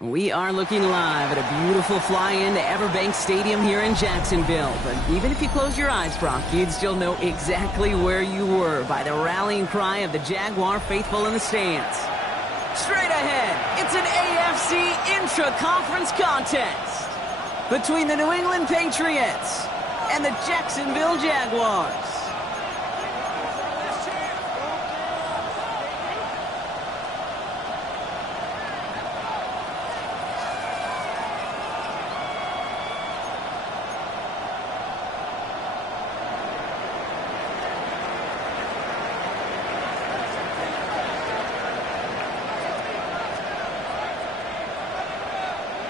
We are looking live at a beautiful fly-in to Everbank Stadium here in Jacksonville. But even if you close your eyes, Brock, you'd still know exactly where you were by the rallying cry of the Jaguar faithful in the stands. Straight ahead, it's an AFC intra-conference contest between the New England Patriots and the Jacksonville Jaguars.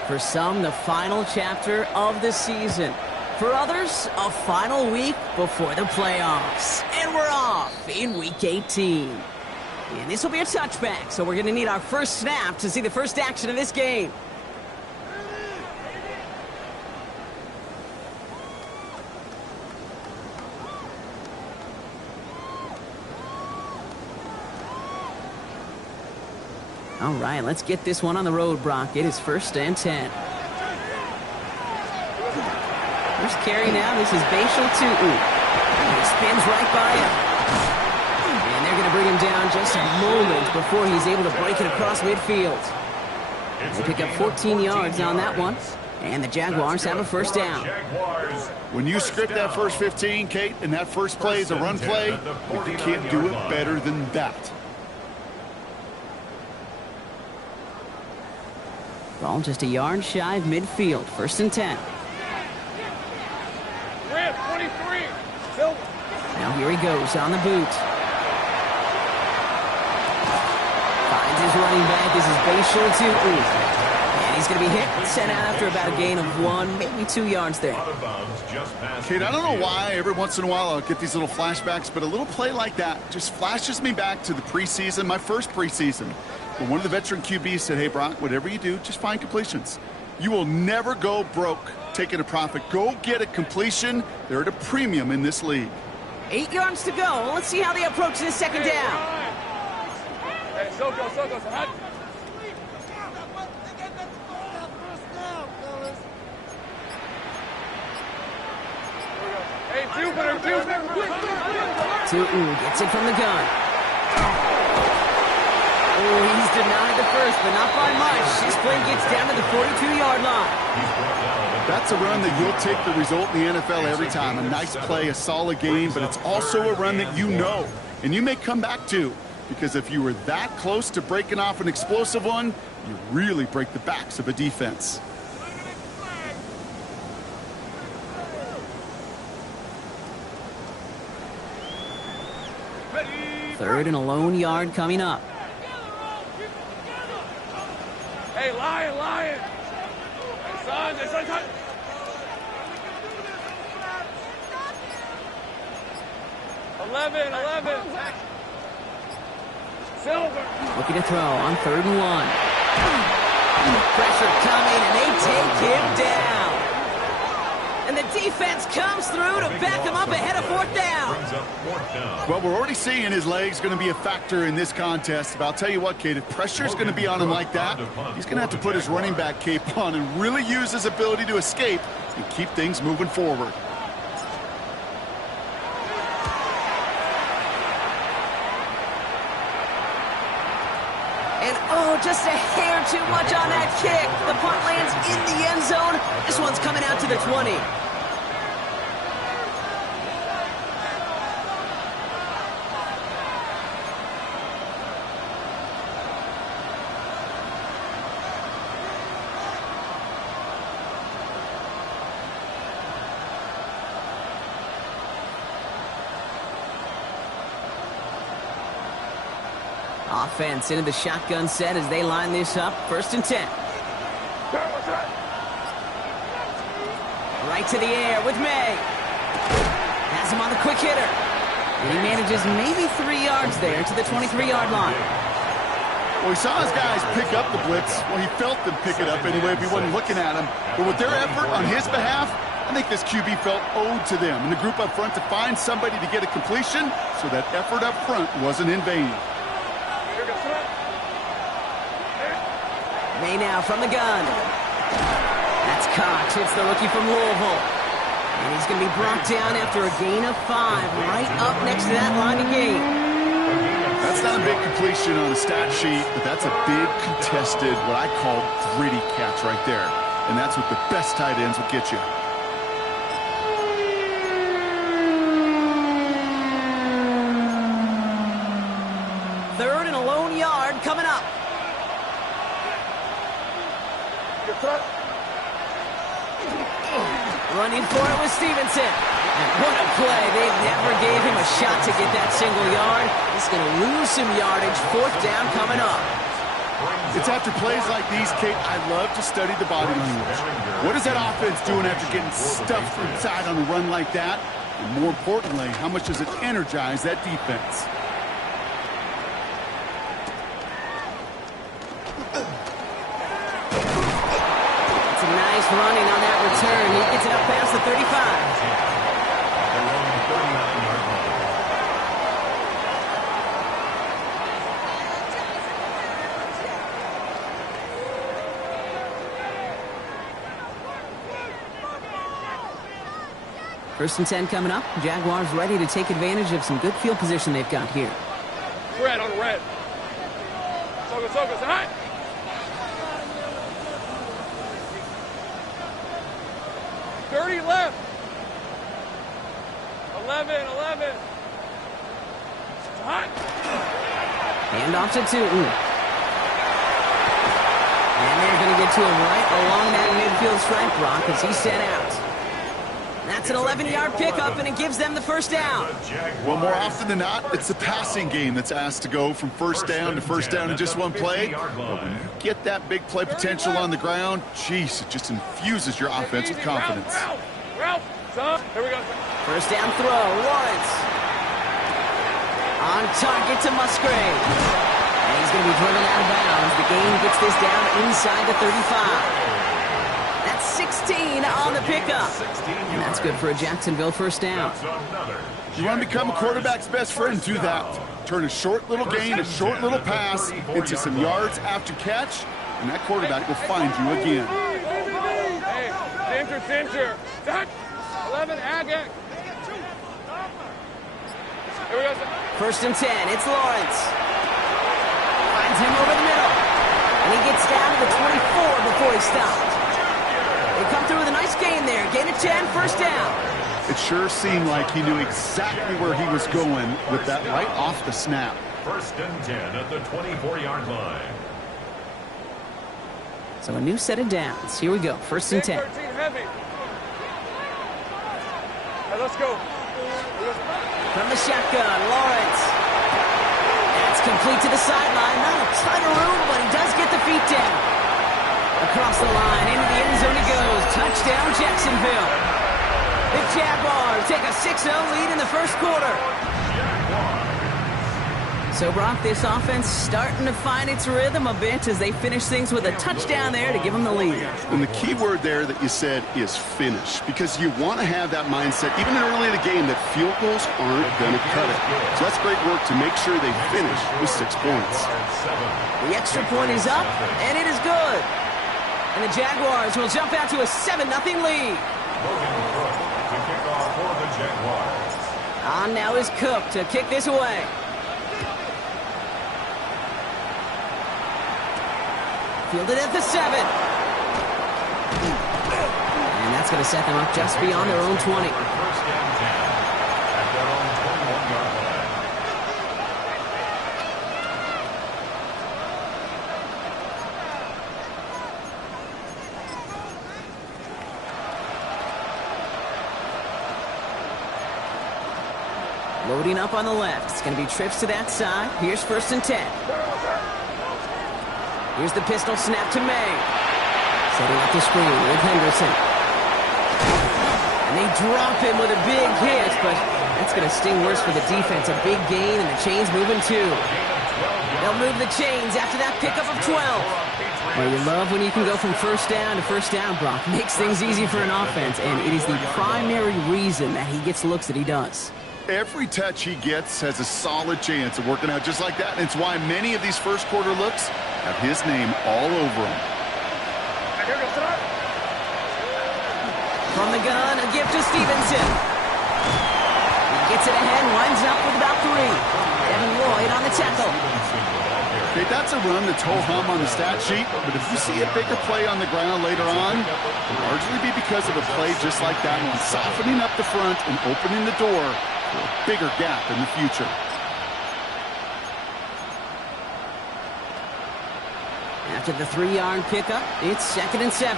For some, the final chapter of the season. For others, a final week before the playoffs. And we're off in Week 18. And this will be a touchback, so we're going to need our first snap to see the first action of this game. All right, let's get this one on the road, Brock. It is 1st and 10. First carry now. This is Bashal to He spins right by him. And they're going to bring him down just a moment before he's able to break it across midfield. They pick up 14 yards on that one. And the Jaguars have a first down. When you script that first 15, Kate, and that first play is a run play, you can't do it better than that. Ball just a yard shy of midfield. 1st and 10. Now here he goes on the boot. Finds his running back. This is Bashal to and he's going to be hit and sent out after about a gain of 1, maybe 2 yards there. Kate, I don't know why every once in a while I'll get these little flashbacks, but a little play like that just flashes me back to the preseason, my first preseason. But one of the veteran QBs said, hey, Brock, whatever you do, just find completions. You will never go broke taking a profit. Go get a completion. They're at a premium in this league. 8 yards to go. Let's see how they approach this second down. Hey, so go. Hey, Jupiter. Tootin gets it from the gun. Oh, he's denied the first, but not by much. This play gets down to the 42-yard line. That's a run that you'll take the result in the NFL every time. A nice play, a solid game, but it's also a run that you know, and you may come back to, because if you were that close to breaking off an explosive one, you really break the backs of a defense. Third and a lone yard coming up. Hey, Lion. Hey, son. Eleven. Silver. Looking to throw on 3rd and 1. Pressure coming, and they take him down. And the defense comes through to back him up ahead of 4th down. Well, we're already seeing his legs going to be a factor in this contest. But I'll tell you what, Kate, if pressure's going to be on him like that, he's going to have to put his running back cape on and really use his ability to escape and keep things moving forward. And, oh, just a hair too much on that kick. The punt lands in the end zone. This one's coming out to the 20. Offense into the shotgun set as they line this up. 1st and 10. Right to the air with May. Has him on the quick hitter. And he manages maybe 3 yards there to the 23-yard line. Well, he saw his guys pick up the blitz. Well, he felt them pick it up anyway if he wasn't looking at him. But with their effort on his behalf, I think this QB felt owed to them and the group up front to find somebody to get a completion, so that effort up front wasn't in vain. May now from the gun. That's Cox. It's the rookie from Louisville. And he's going to be brought down after a gain of 5 right up next to that line of gain. That's not a big completion on the stat sheet, but that's a big contested, what I call gritty catch right there. And that's what the best tight ends will get you. Third and a lone yard coming up. Running for it was Stevenson. And what a play. They never gave him a shot to get that single yard. He's going to lose some yardage. 4th down coming up. It's after plays like these, Kate, I love to study the body language. What is that offense doing after getting stuffed inside on a run like that? And more importantly, how much does it energize that defense? Running on that return. He gets it up past the 35. First and 10 coming up. Jaguars ready to take advantage of some good field position they've got here. Red on red. Soga, high. 30 left. 11. Hot. Hand off to Tootin. And they're going to get to him right along that midfield stripe, Brock, as he's sent out. That's an 11-yard pickup, and it gives them the 1st down. Well, more often than not, it's the passing game that's asked to go from 1st down to 1st down in just one play. But when you get that big play potential on the ground, geez, it just infuses your offense with confidence. Ralph, son. Here we go. 1st down throw, Lawrence. On target to Musgrave. And he's going to be driven out of bounds. The gain gets this down inside the 35. That's 16 on the pickup. And that's good for a Jacksonville 1st down. You want to become a quarterback's best friend, do that. Turn a short little gain, a short little pass into some yards after catch, and that quarterback will find you again. Hey, center. 11, Agak. Here we go. 1st and 10, it's Lawrence. Finds him over the middle. And he gets down to the 24 before he stopped. They come through with a nice gain there. Gain of 10, 1st down. It sure seemed like he knew exactly where he was going with that right off the snap. 1st and 10 at the 24-yard line. So a new set of downs. Here we go. 1st and 10. 13 heavy. Hey, let's go. From the shotgun, Lawrence. That's complete to the sideline. Not a ton of room, but he does get the feet down. Across the line, into the end zone he goes. Touchdown, Jacksonville. The Jaguars take a 6-0 lead in the 1st quarter. So, Brock, this offense starting to find its rhythm a bit as they finish things with a touchdown there to give them the lead. And the key word there that you said is finish, because you want to have that mindset, even early in the game, that field goals aren't going to cut it. So that's great work to make sure they finish with 6 points. The extra point is up, and it is good. And the Jaguars will jump out to a 7-0 lead. To kick off for the Jaguars. On now is Cook to kick this away. Fielded at the 7. And that's going to set them up just beyond their own 20. First and 10 at their own 21-yard line. Loading up on the left. It's going to be trips to that side. Here's 1st and 10. Here's the pistol snap to May. Setting up the screen with Henderson. And they drop him with a big hit, but that's going to sting worse for the defense. A big gain, and the chains moving too. They'll move the chains after that pickup of 12. Well, you love when you can go from first down to first down, Brock. Makes things easy for an offense, and it is the primary reason that he gets looks that he does. Every touch he gets has a solid chance of working out just like that. And it's why many of these first quarter looks have his name all over them. From the gun, a gift to Stevenson. He gets it ahead, winds up with about 3. Devin Lloyd on the tackle. Okay, that's a run that's ho-hum on the stat sheet, but if you see a bigger play on the ground later on, it'll largely be because of a play just like that one, softening up the front and opening the door for a bigger gap in the future. After the 3-yard pickup, it's 2nd and 7.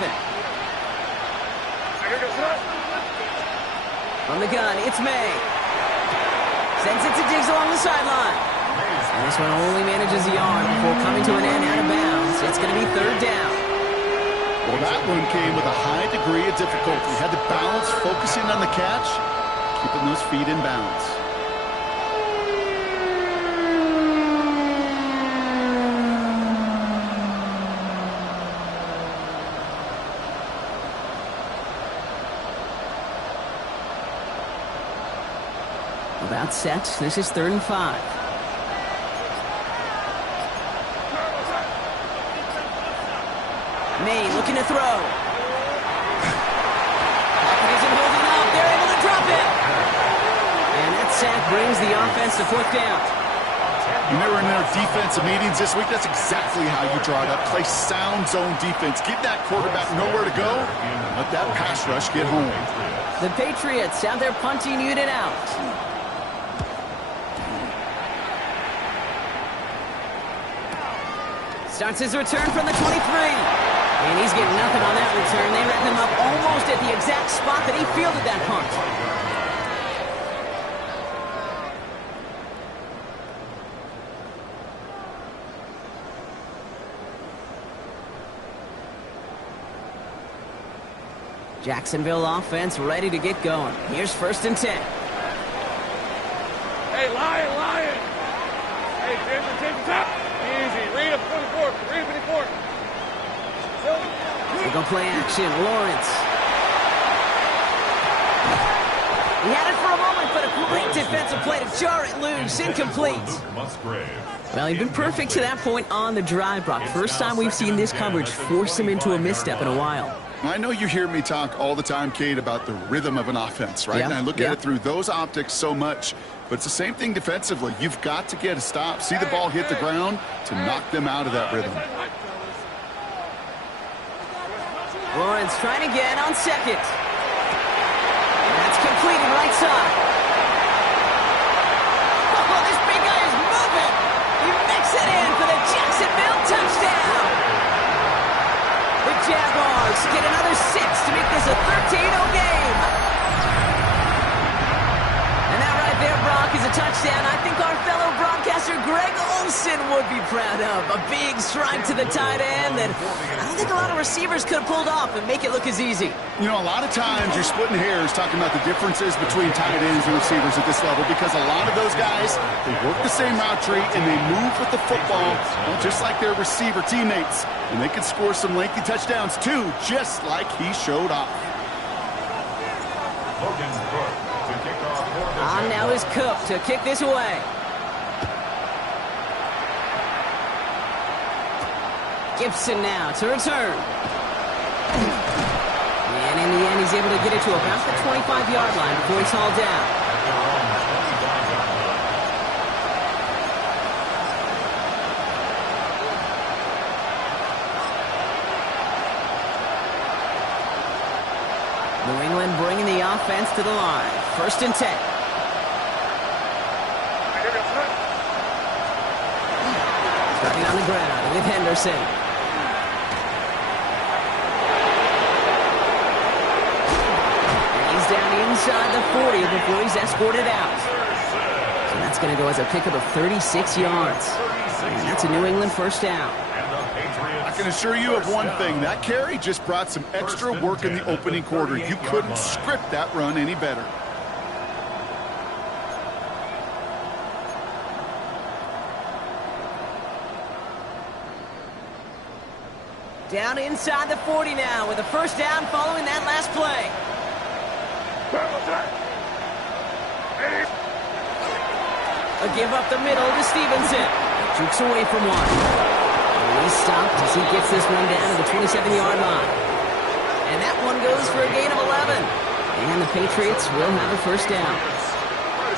From the gun, it's May. Sends it to Diggs along the sideline. And this one only manages a yard before coming to an end out of bounds. It's going to be 3rd down. Well, that one came with a high degree of difficulty. You had to balance focusing on the catch, keeping those feet in bounds. About set. This is 3rd and 5. May looking to throw. Pocket isn't holding up. They're able to drop him. And that sack brings the offense to 4th down. You remember in their defensive meetings this week, that's exactly how you draw it up. Play sound zone defense. Give that quarterback nowhere to go. Let that pass rush get home. The Patriots have their punting unit out. Starts his return from the 23. And he's getting nothing on that return. They wrap him up almost at the exact spot that he fielded that punt. Jacksonville offense ready to get going. Here's 1st and 10. Hey, Lion! Hey, Denver, take the top. Easy. Read up 24. Read up 24. Go play action. Lawrence. He had it for a moment, but a great defensive play to jar it loose. Incomplete. Well, he's been perfect to that point on the drive, Brock. First time we've seen this coverage force him into a misstep in a while. I know you hear me talk all the time, Kate, about the rhythm of an offense, right? Yeah, And I look at it through those optics so much, but it's the same thing defensively. You've got to get a stop, see the ball hit the ground to knock them out of that rhythm. Lawrence trying again on 2nd. That's completed right side. Oh, this big guy is moving. He makes it in for the Jacksonville touchdown. The Jaguars get another 6 to make this a 13-0 game. And that right there, Brock, is a touchdown I think our fellow broadcaster Greg Olsen would be proud of. A big strike to the tight end that I don't think a lot of receivers could have pulled off and make it look as easy. You know, a lot of times you're splitting hairs talking about the differences between tight ends and receivers at this level because a lot of those guys, they work the same route tree and they move with the football just like their receiver teammates. And they can score some lengthy touchdowns too, just like he showed off. On now is Cook to kick this away. Gibson now to return. And in the end, he's able to get it to about the 25-yard line before he's hauled down. offense to the line. 1st and 10. Starting on the ground with Henderson. And he's down inside the 40 before he's escorted out. So that's going to go as a pickup of 36 yards. And that's a New England 1st down. I can assure you of one thing. That carry just brought some extra work in the opening quarter. You couldn't script that run any better. Down inside the 40 now with a 1st down following that last play. A give up the middle to Stevenson. Jukes away from one. He's stopped as he gets this one down to the 27-yard line. And that one goes for a gain of 11. And the Patriots will have a 1st down.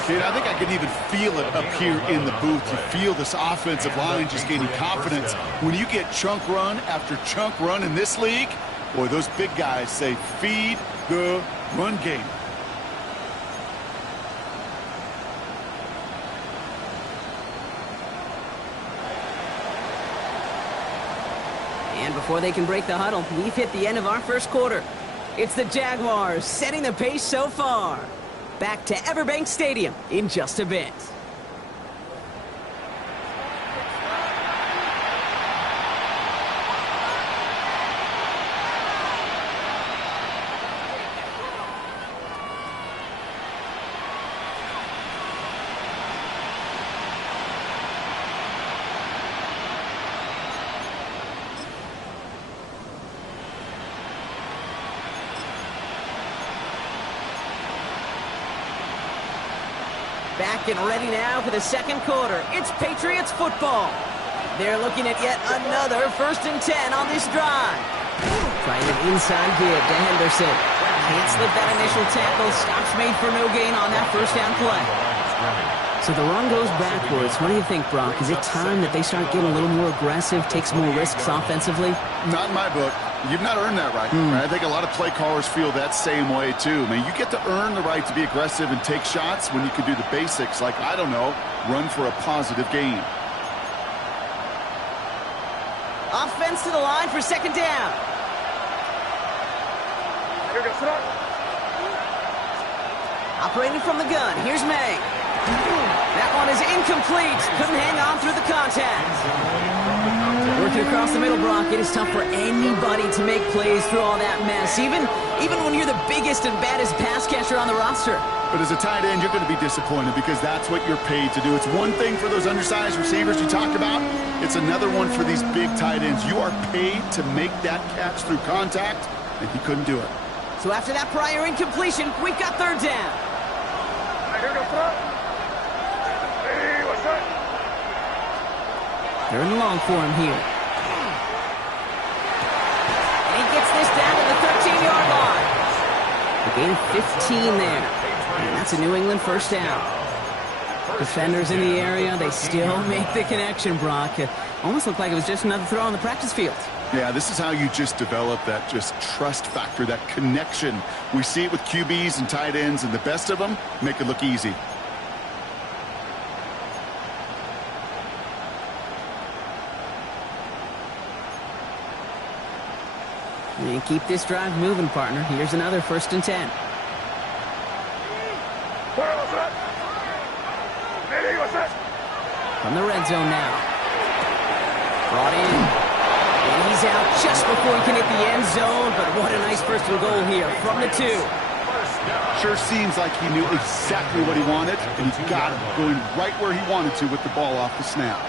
Kid, I think I can even feel it up here in the booth. You feel this offensive line just gaining confidence. When you get chunk run after chunk run in this league, boy, those big guys say feed the run game. And before they can break the huddle, we've hit the end of our 1st quarter. It's the Jaguars setting the pace so far. Back to Everbank Stadium in just a bit. Back and ready now for the 2nd quarter. It's Patriots football. They're looking at yet another 1st and 10 on this drive. Trying an inside give to Henderson. Can't slip that initial tackle. Stops made for no gain on that 1st down play. So the run goes backwards. What do you think, Brock? Is it time that they start getting a little more aggressive, take some more risks offensively? Not in my book. You've not earned that right. I think a lot of play callers feel that same way, too. I mean, you get to earn the right to be aggressive and take shots when you can do the basics, like, I don't know, run for a positive gain. Offense to the line for 2nd down. Operating from the gun, here's May. That one is incomplete. Couldn't hang on through the contact. Working across the middle, Brock, it is tough for anybody to make plays through all that mess, even when you're the biggest and baddest pass catcher on the roster. But as a tight end, you're going to be disappointed because that's what you're paid to do. It's one thing for those undersized receivers you talked about. It's another one for these big tight ends. You are paid to make that catch through contact, and he couldn't do it. So after that prior incompletion, we've got 3rd down. They're in long for him here. And he gets this down to the 13-yard line. A gain of 15 there. And that's a New England 1st down. Defenders in the area, they still make the connection, Brock. It almost looked like it was just another throw on the practice field. Yeah, this is how you just develop that just trust factor, that connection. We see it with QBs and tight ends, and the best of them make it look easy. And keep this drive moving, partner. Here's another 1st and 10. From the red zone now. Brought in. And he's out just before he can hit the end zone. But what a nice 1st and goal here from the 2. Sure seems like he knew exactly what he wanted, and he got it going right where he wanted to with the ball off the snap.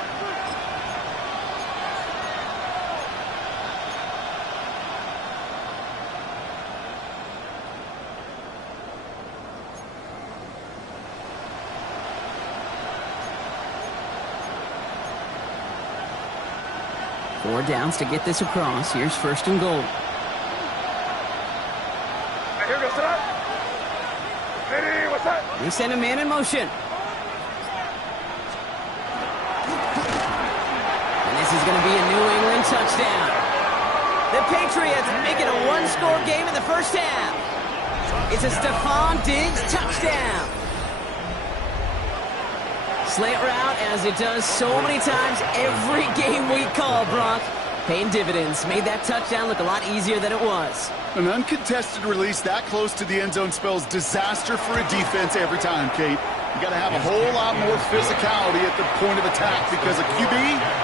Four downs to get this across. Here's 1st and goal. They send a man in motion. And this is going to be a New England touchdown. The Patriots make it a 1-score game in the 1st half. It's a Stephon Diggs touchdown. Slant route, as it does so many times every game we call, Brock. Paying dividends. Made that touchdown look a lot easier than it was. An uncontested release that close to the end zone spells disaster for a defense every time, Kate. You got to have a whole lot more physicality at the point of attack because a QB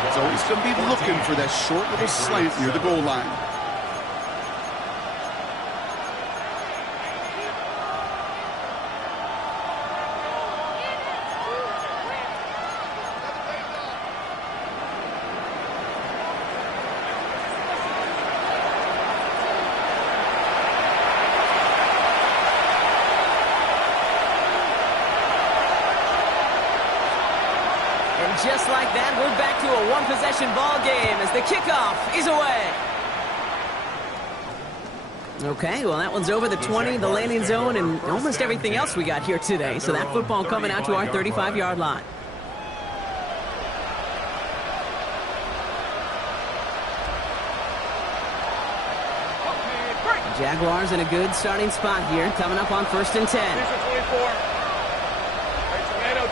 is always going to be looking for that short little slant near the goal line. Just like that, we're back to a one-possession ball game as the kickoff is away. Okay, well, that one's over the 20, the landing zone, and almost everything else we got here today. So that football coming out to our 35-yard line. Jaguars in a good starting spot here, coming up on 1st and 10. 24. Hey, tomato.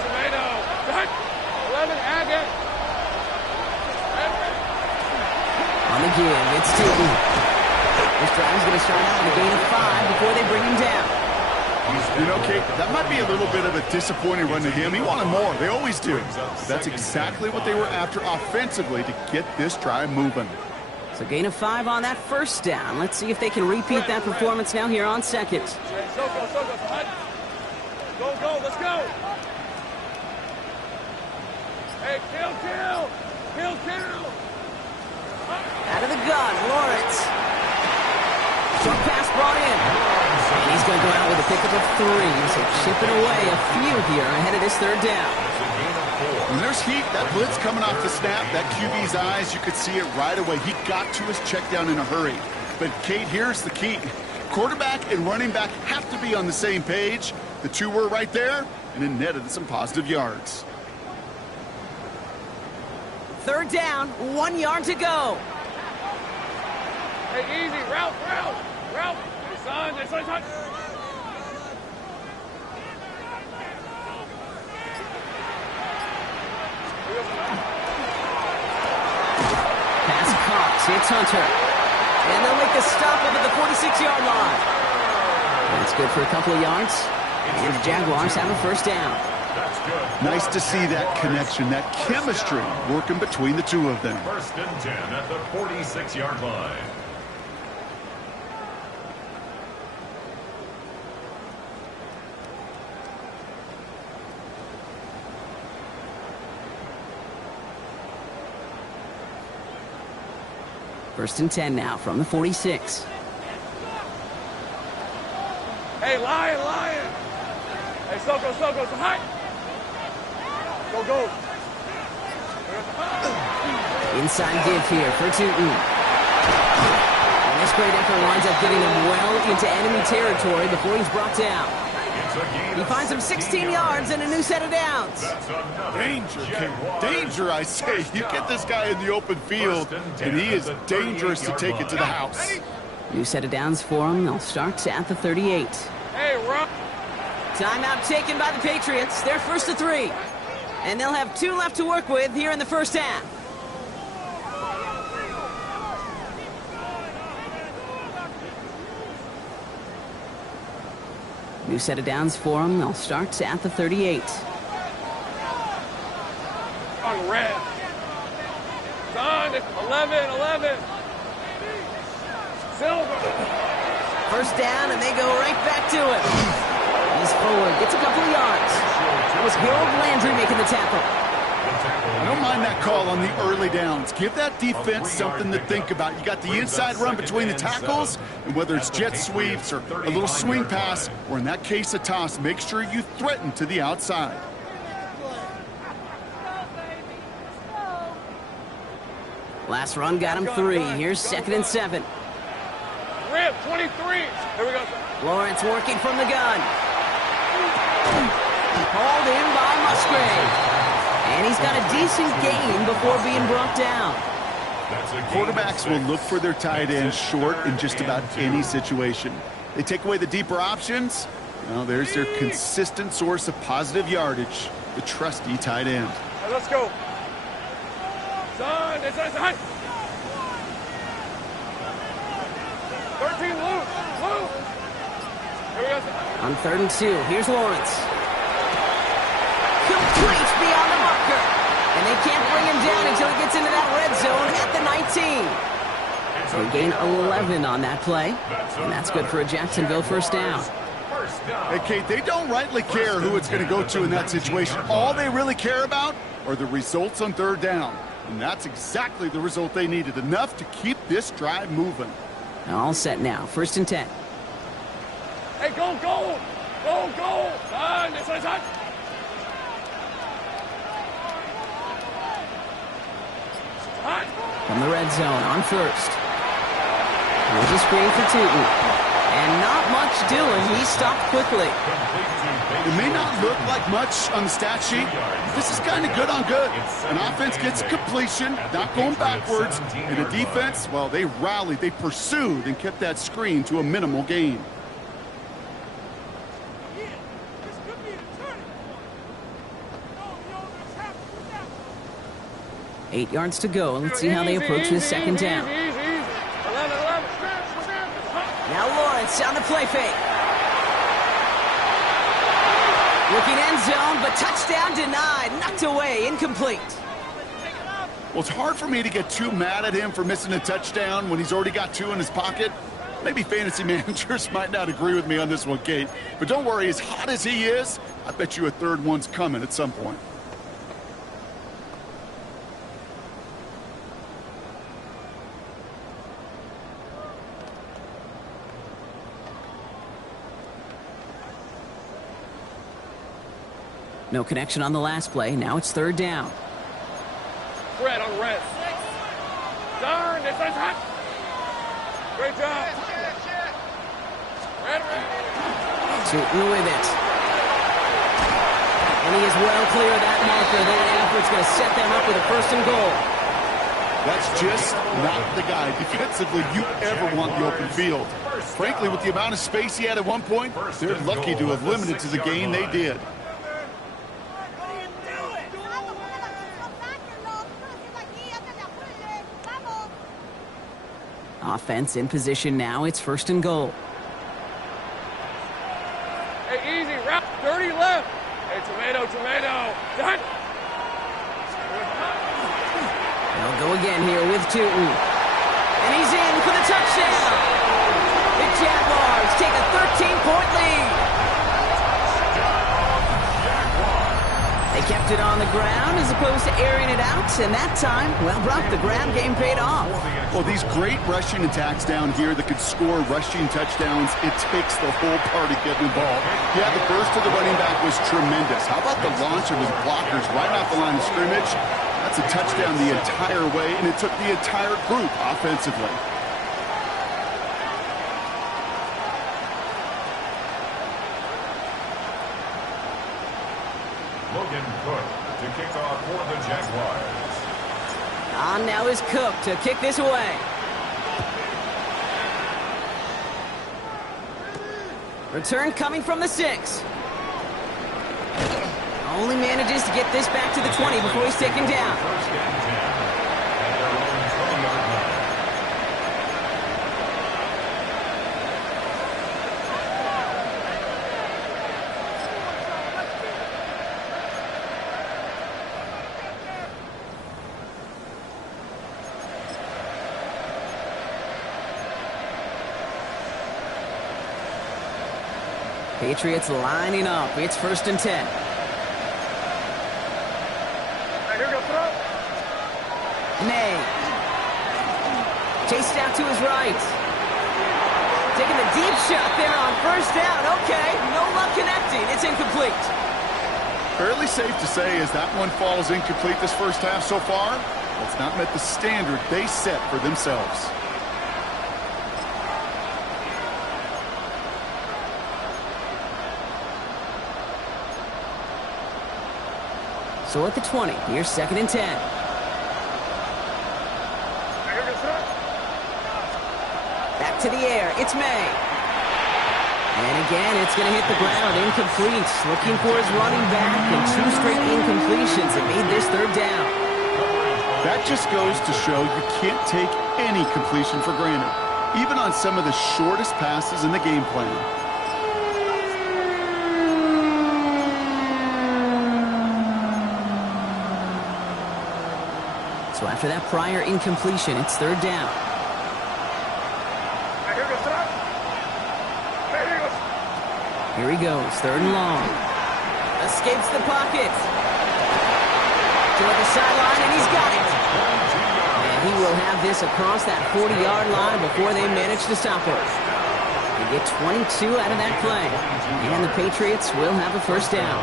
On the give, it's Tootin. This drive's going to start out with a gain of 5 before they bring him down. You know, Kate, that might be a little bit of a disappointing run to him. He wanted more. They always do. That's exactly what they were after offensively to get this drive moving. So gain of 5 on that first down. Let's see if they can repeat that performance now here on second. Go, let's go. Hey, kill. Out of the gun, Lawrence. Short pass brought in. And he's going to go out with a pickup of 3. So chipping away a few here ahead of this 3rd down. When there's heat, that blitz coming off the snap, that QB's eyes, you could see it right away. He got to his check down in a hurry. But, Kate, here's the key. Quarterback and running back have to be on the same page. The two were right there, and it netted some positive yards. 3rd down, 1 yard to go. Hey, easy, route. Hey, son, touch. Pass Cox, it's Hunter. And they'll make the stop up at the 46-yard line. That's good for a couple of yards. And the Jaguars have a 1st down. Nice to see that connection, that chemistry working between the two of them. 1st and 10 at the 46-yard line. First and 10 now from the 46. Hey, Lion. Hey, Soko, so high. Go. Inside give here for Tootin. And this great effort winds up getting him well into enemy territory before he's brought down. He finds him 16 yards and a new set of downs. Danger, Kate. Danger, I say. You get this guy in the open field, and he is dangerous to take it to the house. New set of downs for him. They'll start at the 38. Hey, Rock. Timeout taken by the Patriots. They're 1st to 3. And they'll have 2 left to work with here in the 1st half. New set of downs for them. They'll start at the 38. On red. Son, it's 11. Silver. 1st down, and they go right back to it. He's forward, gets a couple of yards. That was Harold Landry making the tackle. I don't mind that call on the early downs. Give that defense something to think about. You got the inside run between the tackles, and whether it's jet sweeps or a little swing pass, or in that case a toss, make sure you threaten to the outside. Last run got him 3. Here's 2nd and 7. Rip, 23. Here we go. Lawrence working from the gun. Hauled in by Musgrave. And he's got a decent gain before being brought down. Quarterbacks will look for their tight end short in just about any situation. They take away the deeper options. Well, there's their consistent source of positive yardage, the trusty tight end. Right, let's go. Son, it's 13 loose. Here we go. On 3rd and 2, here's Lawrence. Complete beyond the marker. And they can't bring him down until he gets into that red zone at the 19. They gain 11 on that play, and that's good for a Jacksonville first down. Hey, Kate, they don't rightly care who it's going to go to in that situation. All they really care about are the results on 3rd down. And that's exactly the result they needed, enough to keep this drive moving. All set now, 1st and 10. Hey, go. Son, it's hot. From the red zone on 1st. There's a screen for Tootin. And not much doing. He stopped quickly. It may not look like much on the stat sheet. This is kind of good on good. An offense gets a completion, not going backwards. And a defense, well, they rallied, they pursued, and kept that screen to a minimal gain. Eight yards to go. Let's see how they approach this 2nd down. Now Lawrence on the play fake. Looking end zone, but touchdown denied. Knocked away, incomplete. Well, it's hard for me to get too mad at him for missing a touchdown when he's already got 2 in his pocket. Maybe fantasy managers might not agree with me on this one, Kate. But don't worry, as hot as he is, I bet you a 3rd one's coming at some point. No connection on the last play. Now it's 3rd down. Red on red. Darn, it's hot. Great job. Red. Tootin with it. And he is well clear of that marker. That effort's going to set them up with a 1st and goal. That's just not the guy defensively you ever want the open field. Frankly, with the amount of space he had at one point, they're lucky to have limited to the gain they did. Offense in position now. It's 1st and goal. Hey, easy. Wrap. Dirty left. Hey, tomato. Done. They'll go again here with Tootin. And he's in for the touchdown. The Jaguars take a 13-point lead. They kept it on the ground as opposed to airing it out. And that time, well, Brock, the ground game paid off. Well, these great rushing attacks down here that could score rushing touchdowns, it takes the whole party getting involved. Yeah, the burst of the running back was tremendous. How about the launch of his blockers right off the line of scrimmage? That's a touchdown the entire way, and it took the entire group offensively. Logan Cook to kick off for the Jaguars. On now is Cook to kick this away. Return coming from the 6. Only manages to get this back to the 20 before he's taken down. First and 10 at their own 20-yard line. Patriots lining up. It's 1st and 10. May. Chased out to his right. Taking the deep shot there on 1st down. Okay, no luck connecting. It's incomplete. Fairly safe to say as that one falls incomplete this first half so far, it's not met the standard they set for themselves. So at the 20, here's 2nd and 10. Back to the air, it's May. And again, it's going to hit the ground. Incomplete. Looking for his running back, and 2 straight incompletions that made this third down. That just goes to show you can't take any completion for granted, even on some of the shortest passes in the game plan. So after that prior incompletion, it's third down. Here he goes, third and long. Escapes the pocket. To the sideline, and he's got it. And he will have this across that 40-yard line before they manage to stop it. They get 22 out of that play. And the Patriots will have a first down.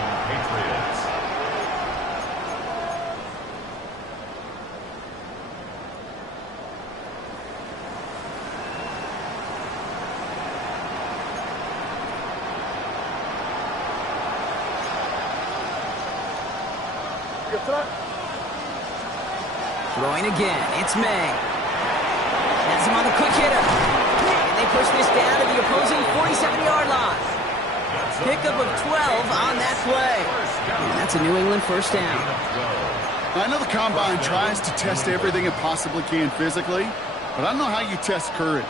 Throwing again, it's May. Has him on the quick hitter. And they push this down to the opposing 47-yard line. Pickup of 12 on that play. And that's a New England first down. I know the Combine tries to test everything it possibly can physically, but I don't know how you test courage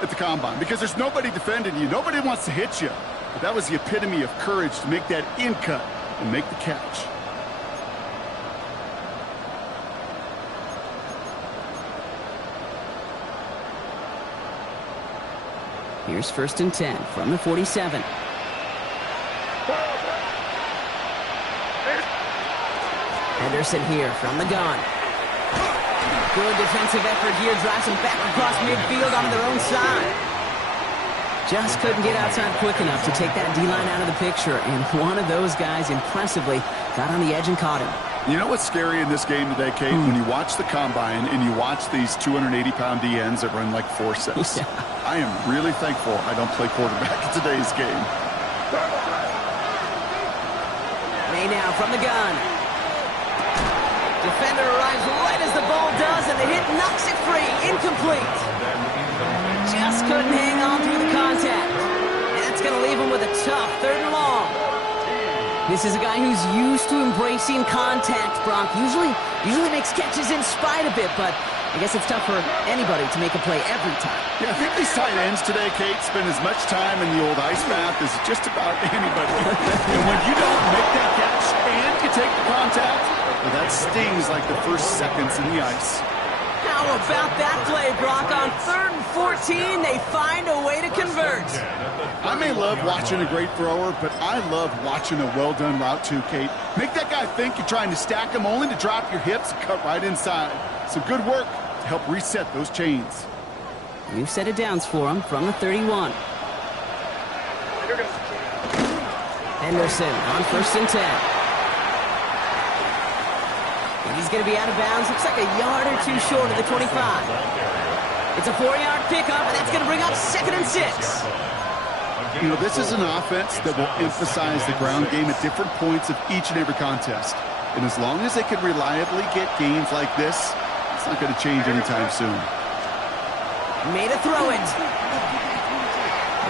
at the Combine, because there's nobody defending you. Nobody wants to hit you. But that was the epitome of courage to make that in cut and make the catch. Here's first and 10 from the 47. Henderson here from the gun. Good defensive effort here. Drives them back across midfield on their own side. Just couldn't get outside quick enough to take that D-line out of the picture. And one of those guys impressively got on the edge and caught him. You know what's scary in this game today, Kate? When you watch the Combine and you watch these 280-pound DNs that run like 4.6. Yeah. I am really thankful I don't play quarterback in today's game. May now from the gun. Defender arrives right as the ball does, and the hit knocks it free. Incomplete. Just couldn't hang on through the contact. And that's going to leave him with a tough third and long. This is a guy who's used to embracing contact, Brock. Usually makes catches in spite of it, but I guess it's tough for anybody to make a play every time. Yeah, I think these tight ends today, Kate, spend as much time in the old ice bath as just about anybody. And when you don't make that catch and you take the contact, well, that stings like the first seconds in the ice. How about that play, Brock? On 3rd and 14, they find a way to convert. I may love watching a great thrower, but I love watching a well-done route too, Kate. Make that guy think you're trying to stack him only to drop your hips and cut right inside. Some good work to help reset those chains. New set of downs for him from the 31. Henderson on 1st and 10. And he's going to be out of bounds. Looks like a yard or two short of the 25. It's a 4-yard pickup, and that's going to bring up 2nd and 6. You know, this is an offense that will emphasize the ground game at different points of each and every contest. And as long as they can reliably get gains like this, it's not going to change anytime soon. Made a throw it.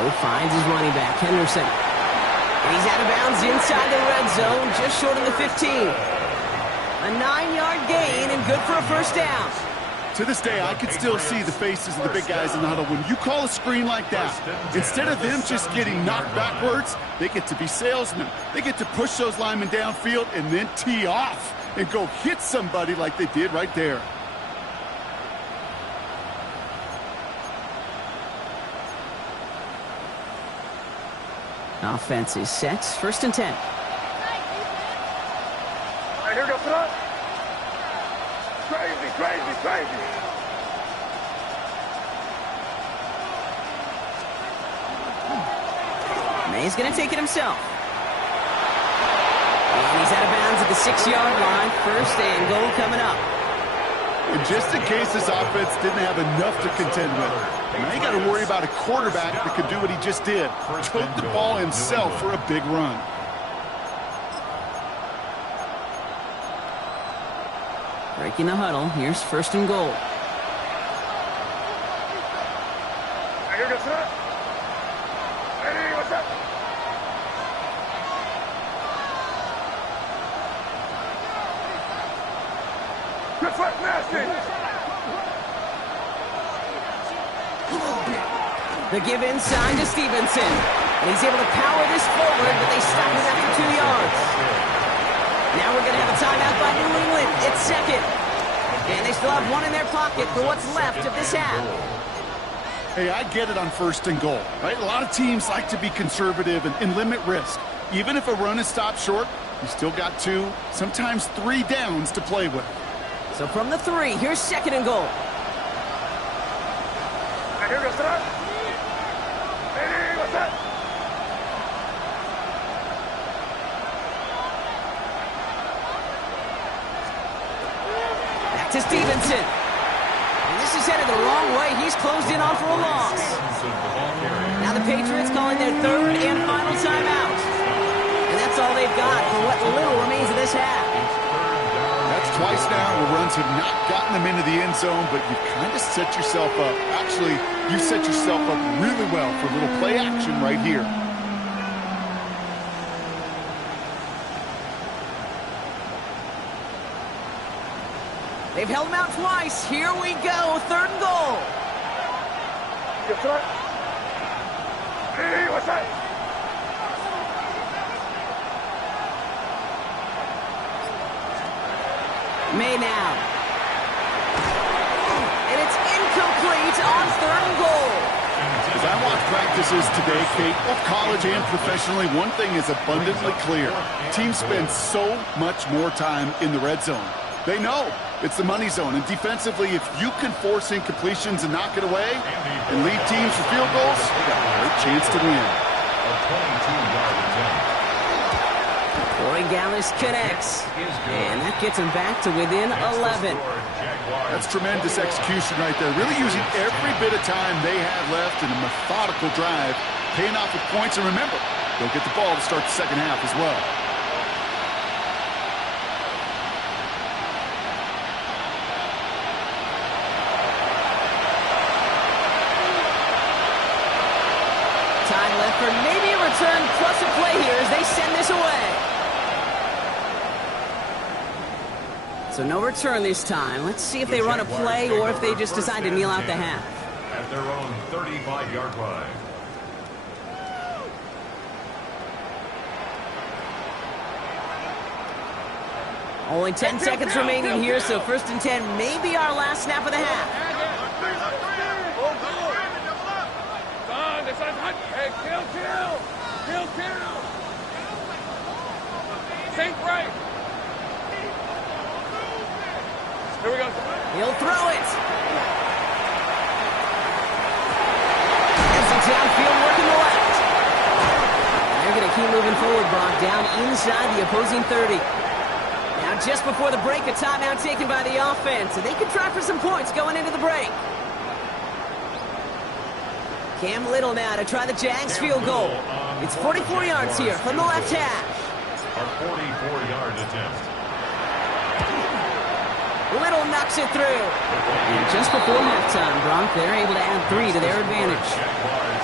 Oh, finds his running back, Henderson. And he's out of bounds inside the red zone, just short of the 15. A 9-yard gain and good for a first down. To this day, I can still see the faces of the big guys in the huddle. When you call a screen like that, instead of them just getting knocked backwards, they get to be salesmen. They get to push those linemen downfield and then tee off and go hit somebody like they did right there. Offense is set. 1st and 10. Here goes front. Crazy, crazy, crazy. May's going to take it himself. And he's out of bounds at the 6-yard line. 1st and goal coming up. And just in case this offense didn't have enough to contend with, now you got to worry about a quarterback that could do what he just did. Took the ball himself for a big run. Breaking the huddle. Here's 1st and goal. Here goes front. Hey, what's up? Good foot, nasty. The give inside to Stevenson. And he's able to power this forward, but they stop him after 2 yards. Now we're going to have a timeout by New England. It's second. And they still have one in their pocket for what's left of this half. Hey, I get it on 1st and goal, right? A lot of teams like to be conservative and limit risk. Even if a run is stopped short, you still got 2, sometimes 3 downs to play with. So from the 3, here's 2nd and goal. Now here goes that. Hey, what's that? Back to Stevenson. And this is headed the wrong way. He's closed in on for a loss. Now the Patriots calling their 3rd and final timeout. And that's all they've got for what little remains of this half. That's twice now where runs have not gotten them into the end zone, but you've kind of set yourself up. Actually, you set yourself up really well for a little play action right here. They've held him out twice. Here we go. 3rd and goal. What's that? Hey, what's that? May now. And it's incomplete on 3rd and goal. As I watch practices today, Kate, both college and professionally, one thing is abundantly clear. Teams spend so much more time in the red zone. They know it's the money zone, and defensively, if you can force incompletions and knock it away and lead teams for field goals, you got a great chance to win. Corey Gallis connects, and that gets him back to within 11. That's tremendous execution right there. Really using every bit of time they have left in a methodical drive, paying off with points. And remember, they'll get the ball to start the second half as well. Time left for maybe a return plus a play here as they send this away. So no return this time. Let's see if they run a play or if they just decide to kneel out the half. At their own 35-yard line. Only 10 seconds remaining here, so 1st and 10 may be our last snap of the half. Hey, kill. Think right. Here we go. He'll throw it. As the downfield working the left. They're going to keep moving forward, Brock, down inside the opposing 30. Now just before the break, a timeout taken by the offense, and they can try for some points going into the break. Cam Little now to try the Jags field goal. It's 44 yards here from the left hash. Our 44-yard attempt. Little knocks it through. And just before halftime, Brock, they're able to add 3 to their advantage.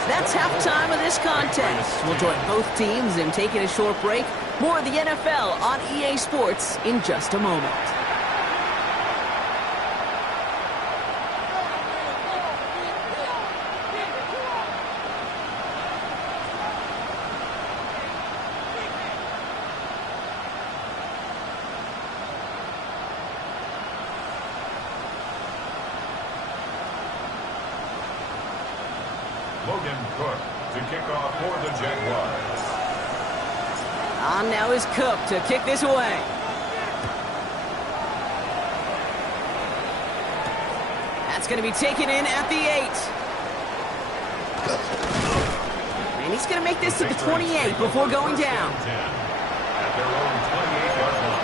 That's halftime of this contest. We'll join both teams in taking a short break. More of the NFL on EA Sports in just a moment. Logan Cook to kick off for the Jaguars. On now is Cook to kick this away. That's going to be taken in at the 8. And he's going to make this to the 28 before going down. At their own 28-yard line.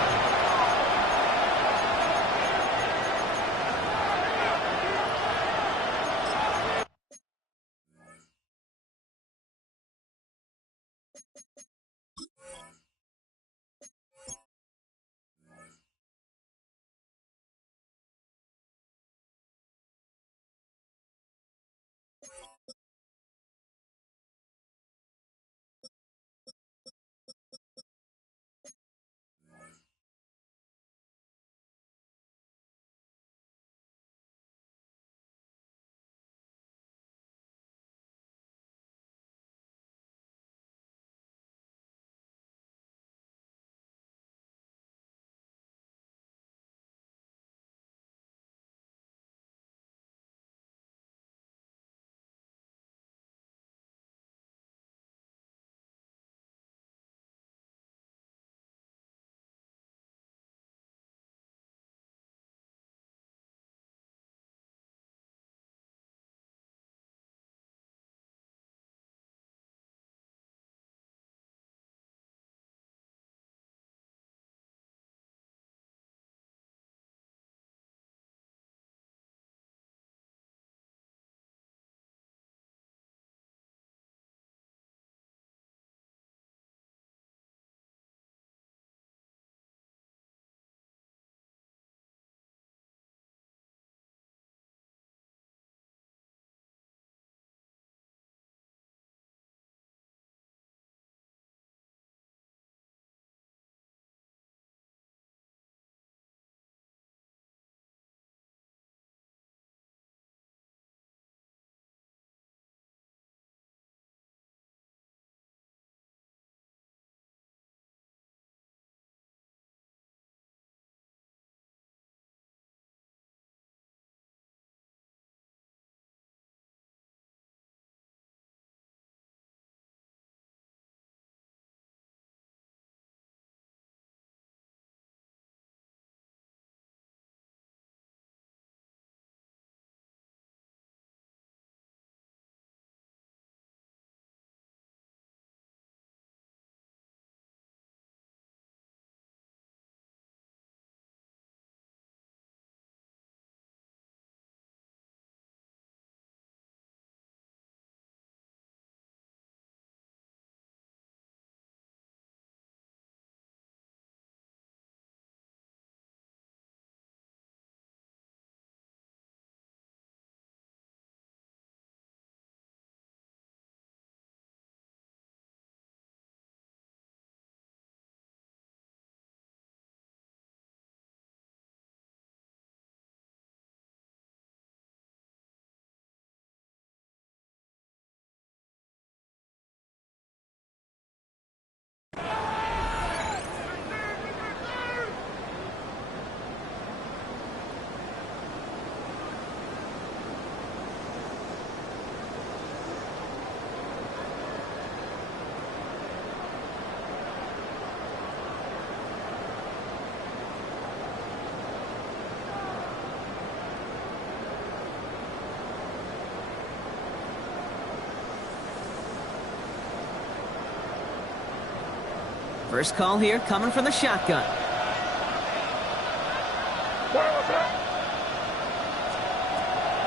First call here coming from the shotgun.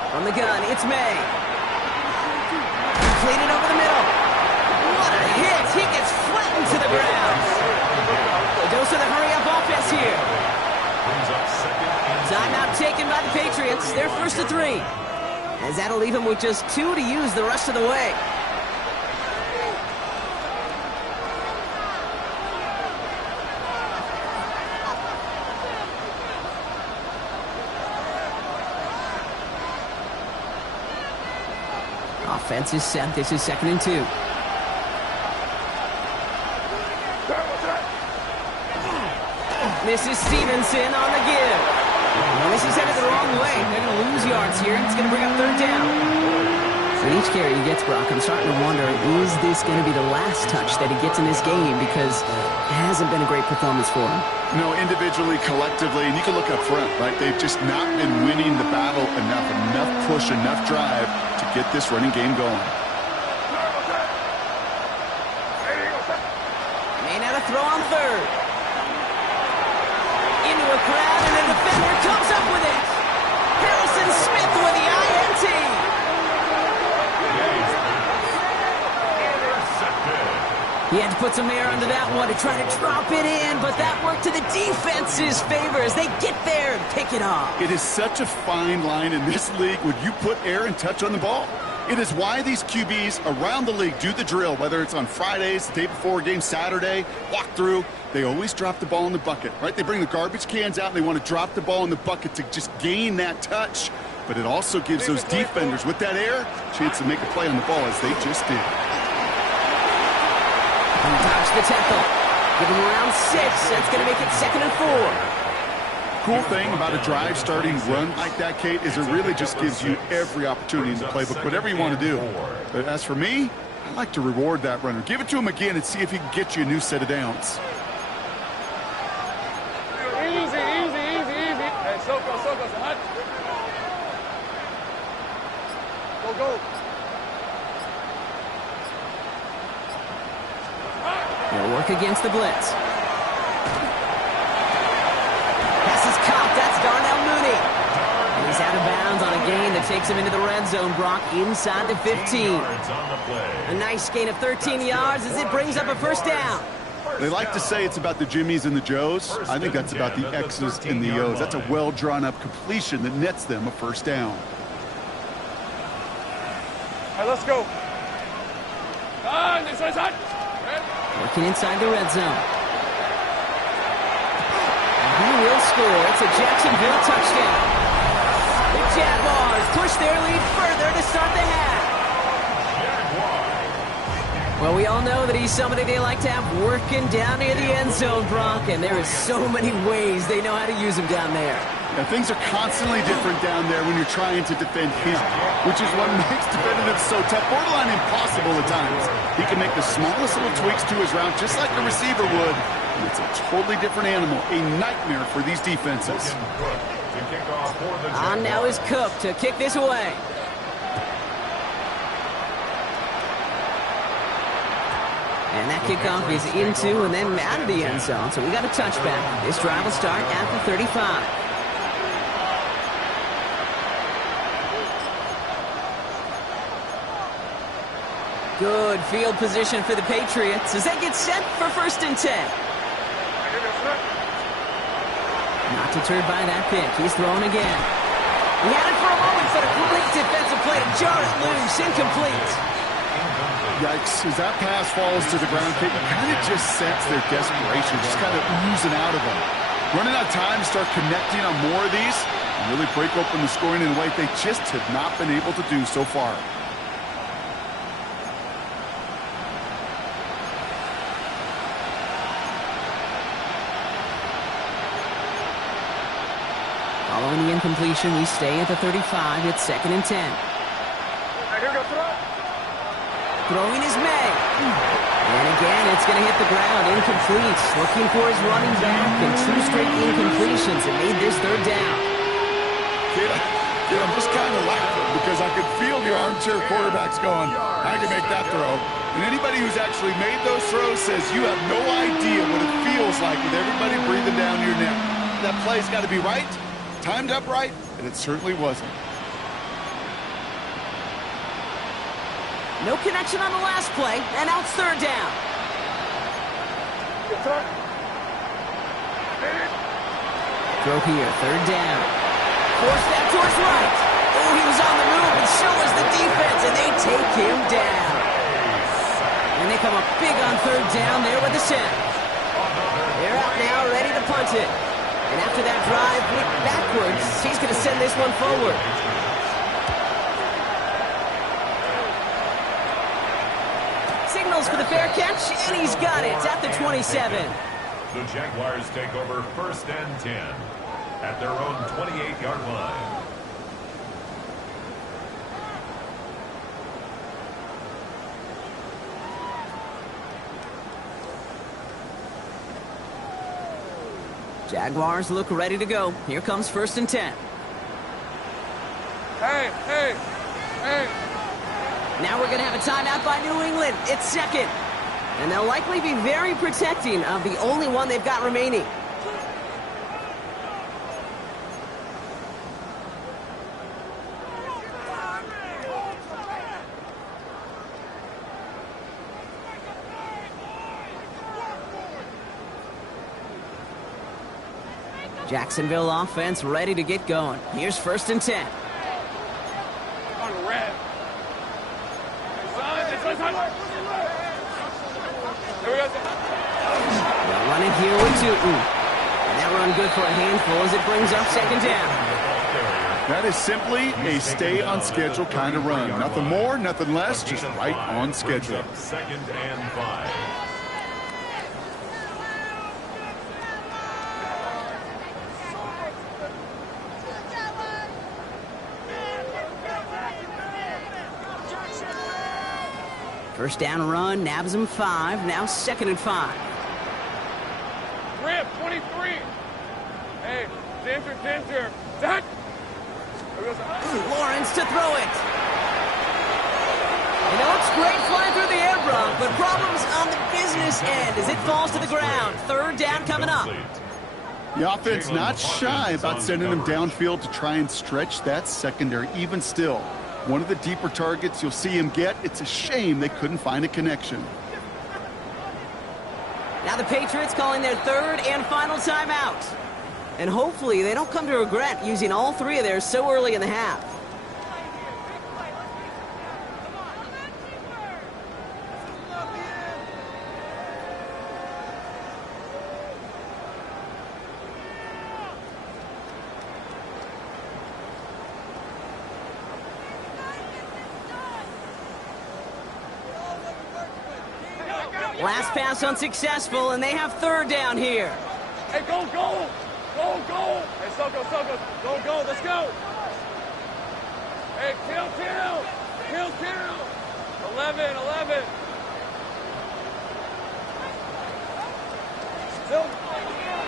From the gun, it's May. Completed over the middle. What a hit! He gets flattened to the ground. He goes to the hurry-up offense here. Timeout taken by the Patriots. They're first to 3. As that'll leave him with just 2 to use the rest of the way. Offense is set. This is 2nd and 2. This is Stevenson on the give. Well, this is headed the wrong way. They're going to lose yards here. It's going to bring up 3rd down. With each carry he gets, Brock, I'm starting to wonder, is this going to be the last touch that he gets in this game? Because it hasn't been a great performance for him. No, individually, collectively, and you can look up front, right? They've just not been winning the battle enough push, enough drive to get this running game going. May not have throw on 3rd. Into a crowd, and a defender comes up with it. Harrison Smith with the INT. He had to put some air under that one to try to drop it in, but that worked to the defense's favor as they get there and pick it off. It is such a fine line in this league when you put air and touch on the ball. It is why these QBs around the league do the drill, whether it's on Fridays, the day before a game, Saturday, walk through. They always drop the ball in the bucket, right? They bring the garbage cans out and they want to drop the ball in the bucket to just gain that touch. But it also gives those defenders with that air a chance to make a play on the ball as they just did. Dodge the tackle. Give him around 6. That's going to make it 2nd and 4. Cool thing about a drive starting run like that, Kate, is it really just gives you every opportunity in the playbook, whatever you want to do. But as for me, I like to reward that runner. Give it to him again and see if he can get you a new set of downs. Easy. Hey, Soko, hot. Go. They'll work against the blitz. Pass is caught. That's Darnell Mooney. And he's out of bounds on a gain that takes him into the red zone, Brock, inside the 15. A nice gain of 13 yards as it brings up a 1st down. They like to say it's about the Jimmies and the Joes. I think that's about the X's and the O's. That's a well-drawn-up completion that nets them a 1st down. All right, let's go. This one's hot. Working inside the red zone. He will score. It's a Jacksonville touchdown. The Jaguars push their lead further to start the half. Well, we all know that he's somebody they like to have working down near the end zone, Brock, and there is so many ways they know how to use him down there. Now, things are constantly different down there when you're trying to defend him, which is what makes defending him so tough, borderline impossible at times. He can make the smallest little tweaks to his route just like a receiver would, and it's a totally different animal, a nightmare for these defenses. On now is Cook to kick this away. And that kickoff is into and then out of the end zone, so we got a touchback. This drive will start at the 35. Good field position for the Patriots as they get set for 1st and 10. Not deterred by that pick. He's thrown again. He had it for a moment, but a great defensive play to jar it loose. Incomplete. Yikes. As that pass falls to the ground, Kate, you kind of just sense their desperation, just kind of oozing out of them. Running out of time to start connecting on more of these and really break open the scoring in a way they just have not been able to do so far. Following the incompletion, we stay at the 35. It's 2nd and 10. Throwing is May. And again, it's going to hit the ground. Incomplete. Looking for his running back. And 2 straight incompletions that made this 3rd down. Kid, Yeah, I'm just kind of laughing because I could feel the armchair quarterbacks going, I can make that throw. And anybody who's actually made those throws says you have no idea what it feels like with everybody breathing down your neck. That play's got to be right, timed up right, and it certainly wasn't. No connection on the last play, and now it's third down. Throw here, third down. Force that towards right. Oh, he was on the move, and so was the defense, and they take him down. And they come up big on third down there with the sack. They're out now, ready to punt it. And after that drive, flick backwards, he's going to send this one forward. Signals for the fair catch, and he's got it at the 27. The Jaguars take over 1st and 10 at their own 28-yard line. Jaguars look ready to go. Here comes 1st and 10. Hey, hey, hey. Now we're going to have a timeout by New England. It's second. And they'll likely be very protecting of the only one they've got remaining. Jacksonville offense ready to get going. Here's 1st and 10. On the red. They'll run it here with Newton. And that run good for a handful as it brings up 2nd down. That is simply a stay on schedule kind of run. Nothing more, nothing less, just right on schedule. 2nd and 5. First down run, nabs him 5. Now 2nd and 5. Rip, 23. Hey, Ginger. Zach. Lawrence to throw it. You know, it's great flying through the air, Bronk, but problems on the business end as it falls to the ground. 3rd down coming up. The offense not shy about sending them downfield to try and stretch that secondary. Even still, one of the deeper targets you'll see him get. It's a shame they couldn't find a connection. Now the Patriots calling their 3rd and final timeout. And hopefully they don't come to regret using all 3 of theirs so early in the half. Last pass unsuccessful, and they have 3rd down here. Hey, go. Hey, Soko, go, let's go. Hey, kill. 11.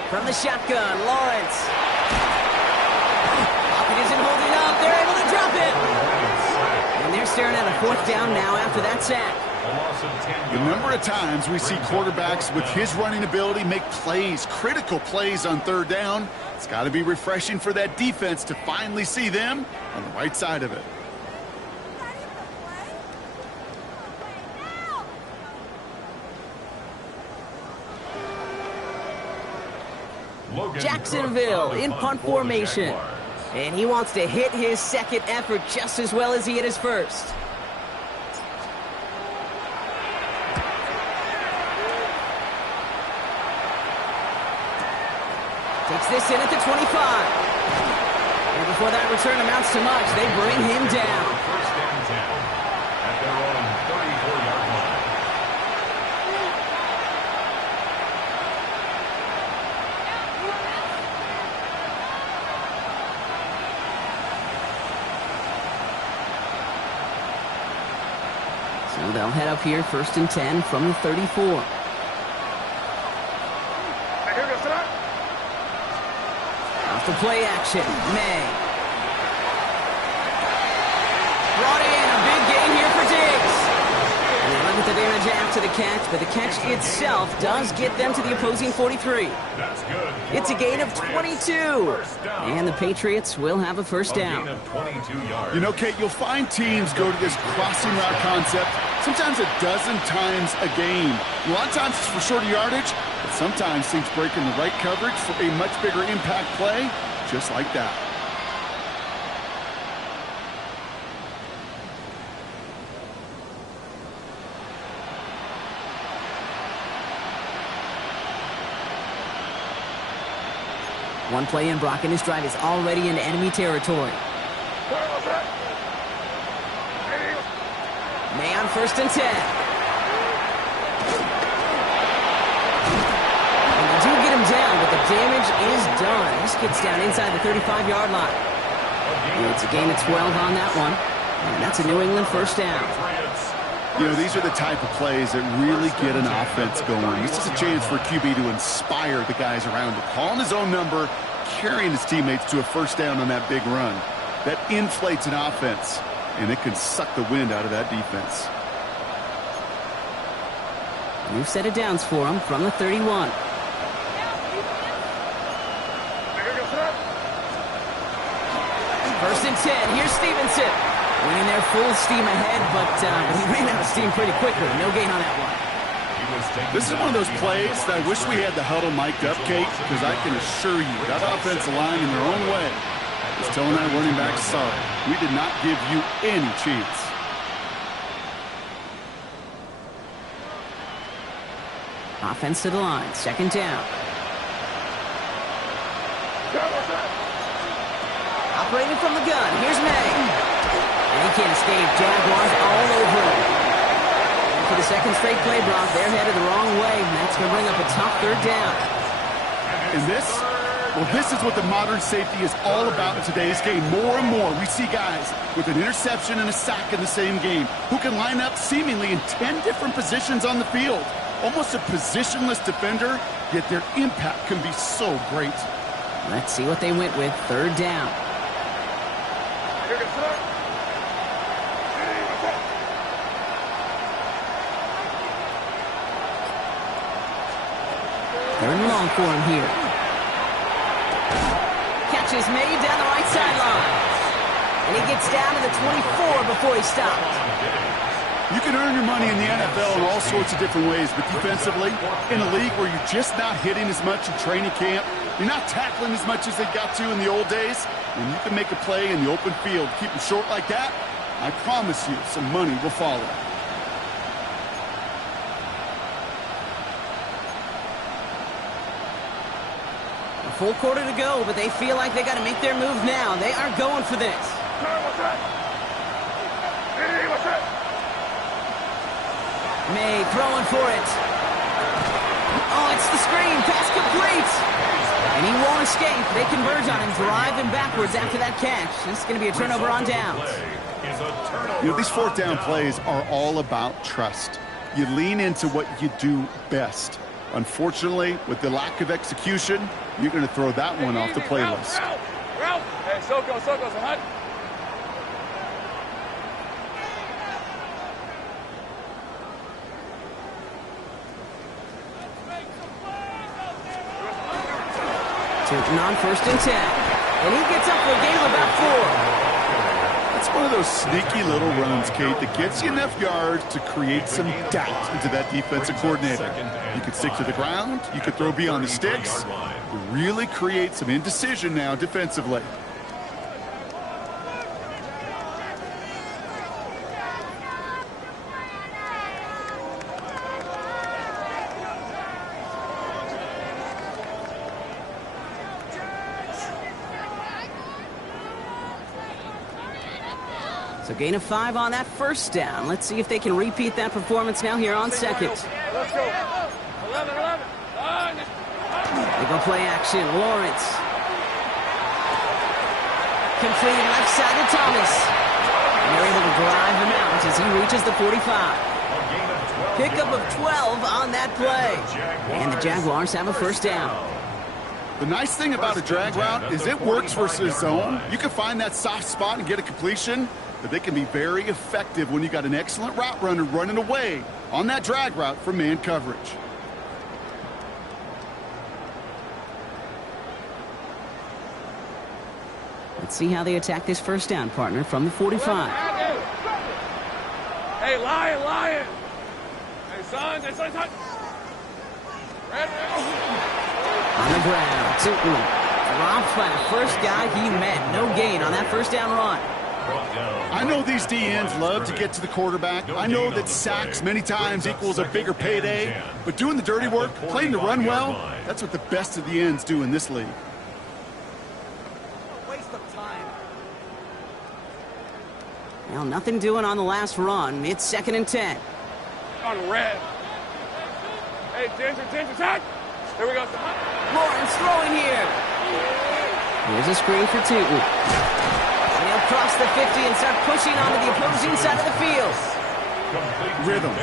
From the shotgun, Lawrence. Pocket isn't holding up. They're able to drop it. And they're staring at a 4th down now after that sack. The number of times we see quarterbacks with his running ability make plays, critical plays on 3rd down. It's got to be refreshing for that defense to finally see them on the right side of it. Jacksonville in punt formation. And he wants to hit his 2nd effort just as well as he hit his 1st. Takes this in at the 25. And before that return amounts to much, they bring him down. 1st and 10 at their own 34-yard line. So they'll head up here, 1st and 10 from the 34. The play action, May. brought in. A big gain here for Diggs. And they limit the damage after the catch, but the catch itself does get them to the opposing 43. That's good. It's a gain of 22. And the Patriots will have a first down. A gain of 22 yards. You know, Kate, you'll find teams go to this crossing route concept sometimes a dozen times a game. A lot of times it's for shorter yardage, but sometimes things break in the right coverage for a much bigger impact play, just like that. One play in, Brock, and his drive is already into enemy territory. May on 1st and 10. And they do get him down, but the damage is done. This gets down inside the 35-yard line. And it's a gain of 12 on that one. And that's a New England first down. You know, these are the type of plays that really get an offense going. This is a chance for QB to inspire the guys around him. Calling his own number, carrying his teammates to a first down on that big run. That inflates an offense, and it can suck the wind out of that defense. New set of downs for him from the 31. First and 10. Here's Stevenson. Winning their full steam ahead, but he ran out of steam pretty quickly. No gain on that one. This is one of those plays that I wish we had the huddle mic'd up, Kate, because I can assure you that offensive line in their own way is telling that running back, sorry, we did not give you any chance. Offense to the line. Second down. Operating from the gun. Here's May. And he can't escape. Jaguars all over him. And for the second straight play, Brock, they're headed the wrong way. And that's going to bring up a tough third down. And this is what the modern safety is all about in today's game. More and more, we see guys with an interception and a sack in the same game who can line up seemingly in 10 different positions on the field. Almost a positionless defender, yet their impact can be so great. Let's see what they went with. Third down. Third and long for him here. Catch is made down the right sideline. And he gets down to the 24 before he stopped. You can earn your money in the NFL in all sorts of different ways, but defensively, in a league where you're just not hitting as much in training camp, you're not tackling as much as they got to in the old days, and you can make a play in the open field, keep them short like that, I promise you some money will follow. A full quarter to go, but they feel like they got to make their move now. They are going for this. May throwing for it. Oh, it's the screen. Pass complete. And he won't escape. They converge on him, driving backwards after that catch. This is going to be a turnover on downs. You know, these fourth down plays are all about trust. You lean into what you do best. Unfortunately, with the lack of execution, you're going to throw that one off the playlist. Hey, Soko, Sahad. Tilton on 1st and 10. And he gets up for a gain of about 4. It's one of those sneaky little runs, Kate, that gets you enough yards to create some doubt into that defensive coordinator. You could stick to the ground. You could throw beyond the sticks. You really create some indecision now defensively. So gain of 5 on that first down. Let's see if they can repeat that performance now here on second. Let's go. 11. They go play action. Lawrence. Completed left side to Thomas. And they're able to drive him out as he reaches the 45. Pickup of 12 on that play. And the Jaguars have a first down. The nice thing about a drag route is it works versus zone. You can find that soft spot and get a completion. but they can be very effective when you got an excellent route runner running away on that drag route from man coverage. Let's see how they attack this first down, partner, from the 45. Hey, Lion! Hey, son! On the ground, Tootin dropped by the first guy he met. No gain on that first down run. I know these D-ends love to get to the quarterback. I know that sacks many times equals a bigger payday, but doing the dirty work, playing the run well, that's what the best of the ends do in this league. Well, nothing doing on the last run. It's 2nd and 10. On red. Hey, Ginger, attack! There we go. Lawrence throwing here. Here's a screen for Tootin. And he'll cross the 50 and start pushing onto the opposing side of the field. Rhythm.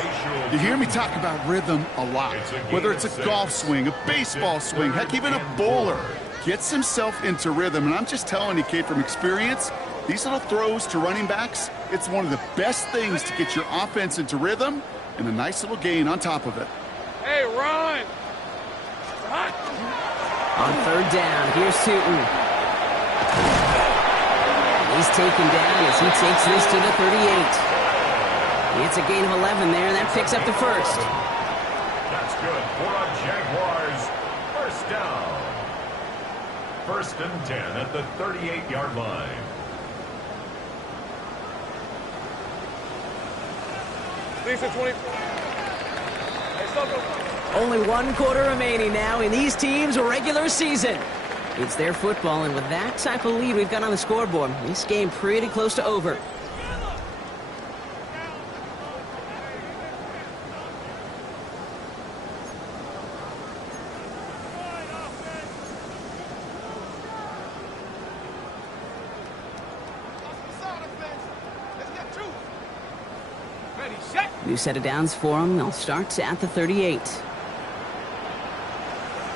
You hear me talk about rhythm a lot. Whether it's a golf swing, a baseball swing, heck, even a bowler gets himself into rhythm. And I'm just telling you, kid, from experience, these little throws to running backs, it's one of the best things to get your offense into rhythm and a nice little gain on top of it. Hey, run! On 3rd down, here's Tootin. He's taken down as he takes this to the 38. It's a gain of 11 there, and that picks up the first. That's good for a Jaguars first down. 1st and 10 at the 38-yard line. Lisa 20. Only 1 quarter remaining now in these teams' regular season. It's their football, and with that type of lead we've got on the scoreboard, this game pretty close to over. New set of downs for them. They'll start at the 38.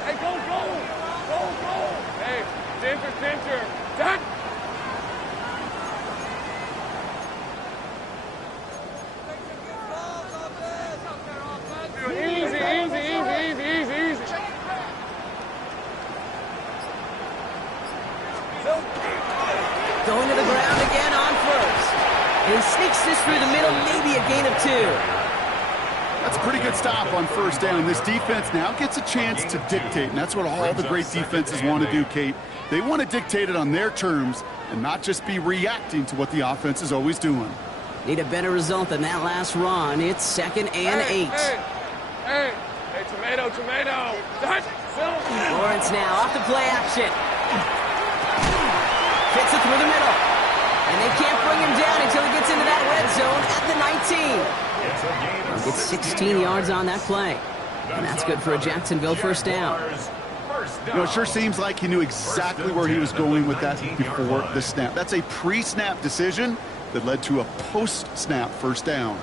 Hey, go! Hey, Ginger! Attack! Easy. Going to the ground again on 1st. And he sneaks this through the middle, maybe a gain of 2. That's a pretty good stop on 1st down. This defense now gets a chance to dictate, and that's what all the great defenses want to do, Kate. They want to dictate it on their terms and not just be reacting to what the offense is always doing. Need a better result than that last run. It's 2nd and 8. Hey, tomato. Lawrence now off the play action. Fits it through the middle. And they can't bring him down until he gets into that red zone at the 19. He gets 16 yards on that play. And that's good for a Jacksonville first down. You know, it sure seems like he knew exactly where he was going with that before the snap. That's a pre-snap decision that led to a post-snap first down.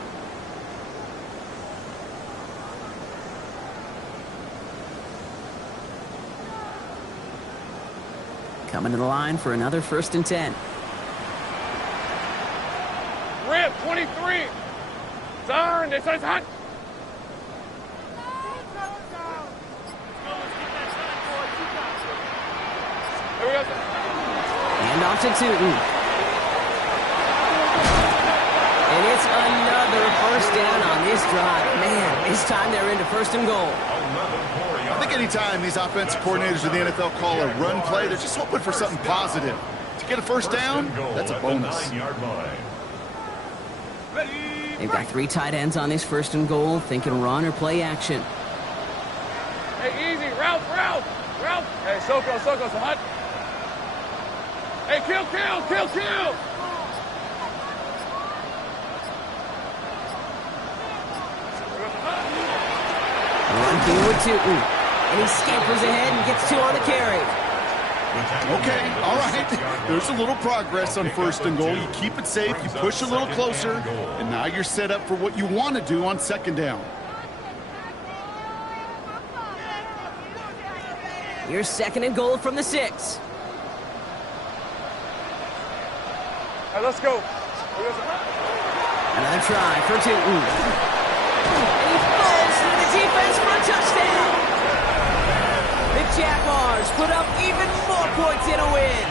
Coming to the line for another 1st and 10. Rip, 23. Turn, this is hot. Here we go. And off to Tootin. And it's another first down on this drive. Man, this time they're into 1st and goal. I think anytime these offensive coordinators in the NFL call a run play, they're just hoping for something positive. To get a first down, that's a bonus. They've got 3 tight ends on this 1st and goal, thinking run or play action. Hey, easy, Ralph. Hey, Soko, so hot. Hey, kill. Run here with Tootin. And he scampers ahead and gets 2 on the carry. Okay, all right. There's a little progress on 1st and goal. You keep it safe, you push a little closer, and now you're set up for what you want to do on 2nd down. Here's 2nd and goal from the 6. Hey, let's go. Another try for 2. And he falls through the defense for a touchdown. The Jaguars put up even more points in a win.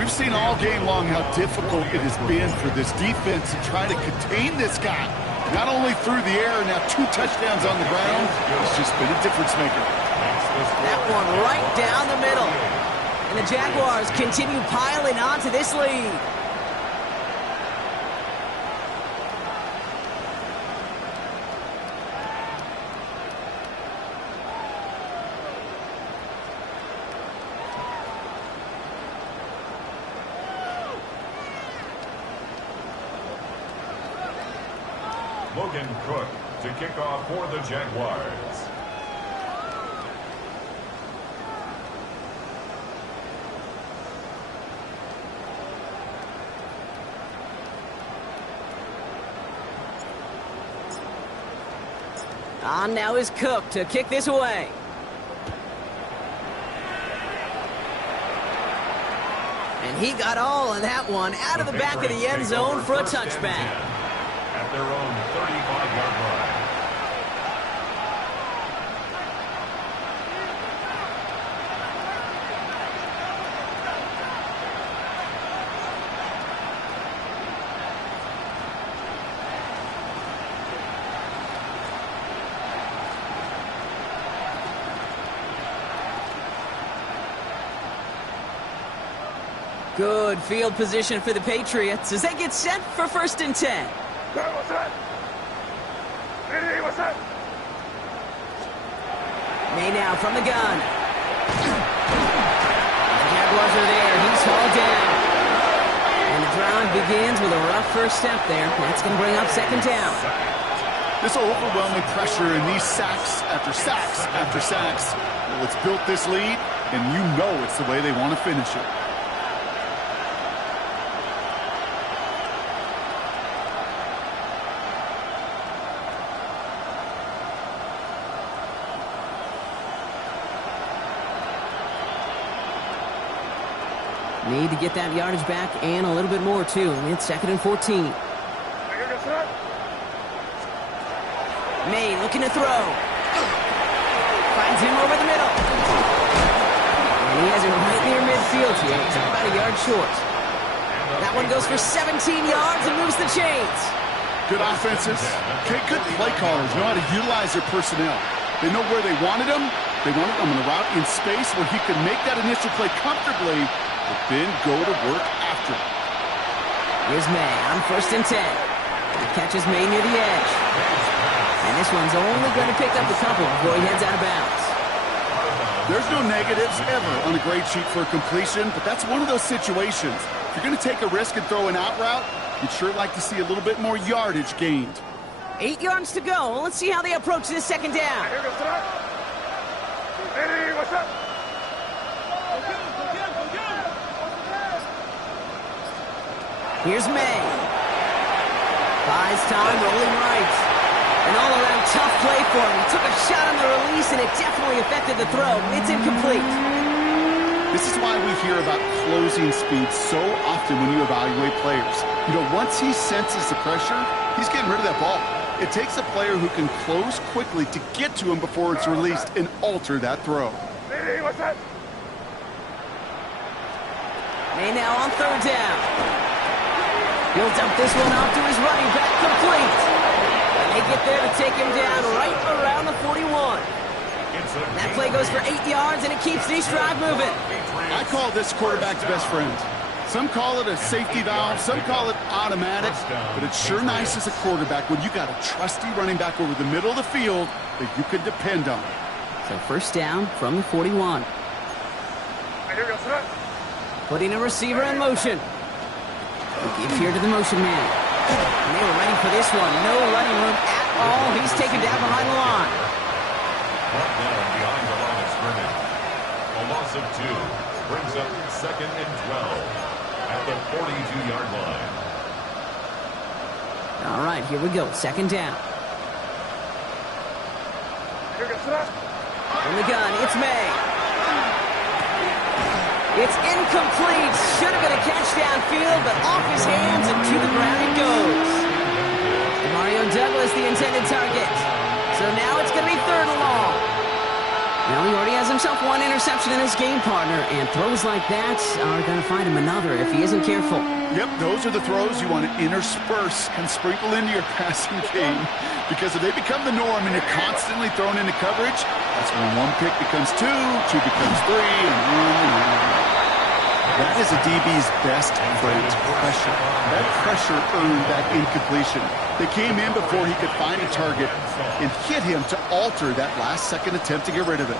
We've seen all game long how difficult it has been for this defense to try to contain this guy. Not only through the air, now 2 touchdowns on the ground. It's just been a difference maker. That one right down the middle. And the Jaguars continue piling on to this lead. Logan Cook to kick off for the Jaguars. On now is Cook to kick this away. And he got all of that one out of the back of the end zone for a touchback. At their own 35-yard line. Good field position for the Patriots as they get set for 1st and 10. What's that? Hey, what's that? May now from the gun. The Jaguars are there. He's hauled down. And the drive begins with a rough first step there. That's going to bring up 2nd down. This overwhelming pressure and these sacks after sacks after sacks. Well, it's built this lead, and you know it's the way they want to finish it. Need to get that yardage back and a little bit more, too. It's 2nd and 14. May looking to throw. Finds him over the middle. And he has it right near midfield here. It's about a yard short. That one goes for 17 yards and moves the chains. Good offenses. Okay, good play callers know how to utilize their personnel. They know where they wanted him. They wanted him on a route in space where he could make that initial play comfortably, but then go to work after it. Here's May on 1st and 10. He catches May near the edge. And this one's only going to pick up a couple before he heads out of bounds. There's no negatives ever on a grade sheet for a completion, but that's one of those situations. If you're going to take a risk and throw an out route, you'd sure like to see a little bit more yardage gained. 8 yards to go. Let's see how they approach this 2nd down. Hey, what's up? Here's May. Buys time, rolling right. An all-around tough play for him. He took a shot on the release, and it definitely affected the throw. It's incomplete. This is why we hear about closing speed so often when you evaluate players. You know, once he senses the pressure, he's getting rid of that ball. It takes a player who can close quickly to get to him before it's released and alter that throw. Hey, what's that? May now on 3rd down. He'll dump this one off to his running back, complete. And they get there to take him down right around the 41. That play goes for 8 yards, and it keeps this drive moving. I call this quarterback's best friend. Some call it a safety valve, some call it automatic, but it's sure nice as a quarterback when you got a trusty running back over the middle of the field that you can depend on. So 1st down from the 41. Putting a receiver in motion. He gives here to the motion man. And they were ready for this one. No running room at all. He's taken down behind the line. Brought down behind the line of scrimmage. A loss of 2 brings up 2nd and 12 at the 42-yard line. All right, here we go. 2nd down. From the gun, it's May. It's incomplete. Should have been a catch downfield, but off his hands and to the ground it goes. Mario Douglas, the intended target. So now it's going to be 3rd and long. Well, he already has himself 1 interception in his game, partner, and throws like that are going to find him another if he isn't careful. Yep, those are the throws you want to intersperse and sprinkle into your passing game, because if they become the norm and you're constantly thrown into coverage, that's when 1 pick becomes 2, 2 becomes 3, and 1. That is a DB's best friend, pressure. That pressure earned that incompletion. They came in before he could find a target and hit him to alter that last-second attempt to get rid of it.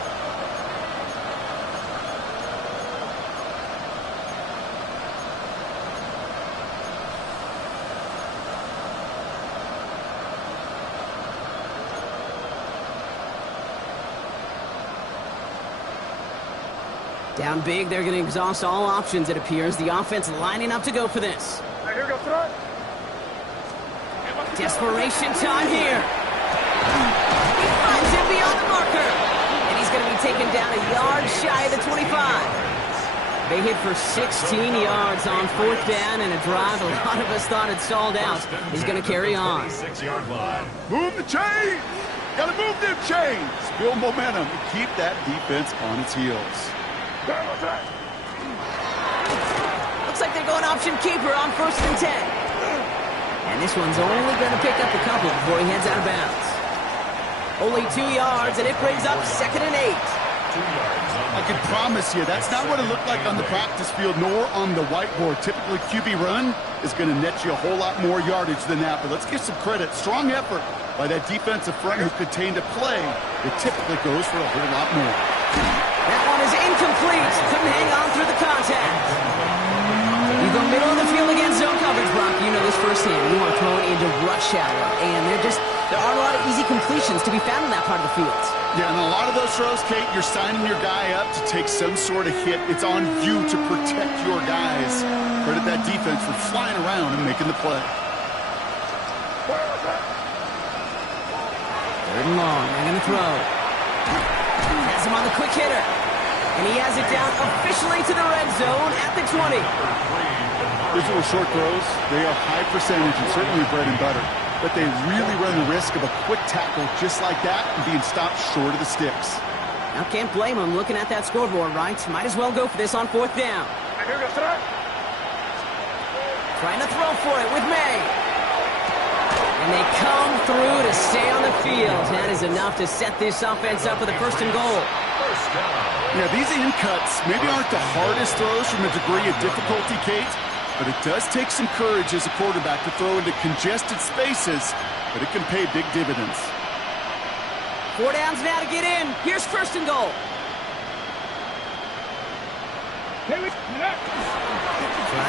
Down big, they're going to exhaust all options, it appears. The offense lining up to go for this. Right, here we go, throw it. Desperation time here. He finds him beyond the marker. And he's going to be taken down a yard shy of the 25. They hit for 16 yards on 4th down, and a drive a lot of us thought had stalled out is going to carry on. 6-yard line. Move the chains! Gotta move them chains! Build momentum and keep that defense on its heels. Looks like they're going option keeper on 1st and 10. And this one's only going to pick up a couple before he heads out of bounds. Only 2 yards, and it brings up 2nd and 8. 2 yards. I can promise you, that's not what it looked like on the practice field, nor on the whiteboard. Typically, QB run is going to net you a whole lot more yardage than that. But let's give some credit. Strong effort by that defensive front who contained a play that typically goes for a whole lot more. That one is incomplete. Couldn't hang on through the contact. You go middle of the field against zone coverage, Brock. You know this firsthand. You are throwing into rush hour, and there aren't a lot of easy completions to be found in that part of the field. Yeah, and a lot of those throws, Kate, you're signing your guy up to take some sort of hit. It's on you to protect your guys. Credit that defense for flying around and making the play. 3rd and long. They're going to throw. Has him on the quick hitter. And he has it down officially to the red zone at the 20. These little short throws, they are high percentage and certainly bread and butter. But they really run the risk of a quick tackle just like that and being stopped short of the sticks. Now, can't blame him looking at that scoreboard, right? Might as well go for this on 4th down. Right, here we go, throw it. Trying to throw for it with May. And they come through to stay on the field. That is enough to set this offense up with a 1st and goal. Yeah, these in cuts maybe aren't the hardest throws from a degree of difficulty, Kate, but it does take some courage as a quarterback to throw into congested spaces, but it can pay big dividends. 4 downs now to get in. Here's 1st and goal. Trying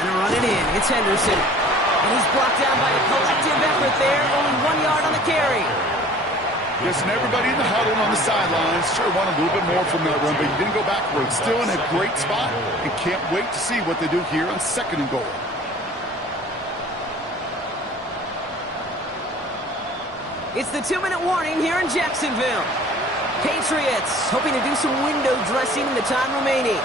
to run it in. It's Henderson. And he's blocked down by a collective effort there. Only 1 yard on the carry. Yes, and everybody in the huddle on the sidelines sure want a little bit more from that run, but he didn't go backwards. Still in a great spot and can't wait to see what they do here on 2nd and goal. It's the 2-minute warning here in Jacksonville. Patriots hoping to do some window dressing in the time remaining.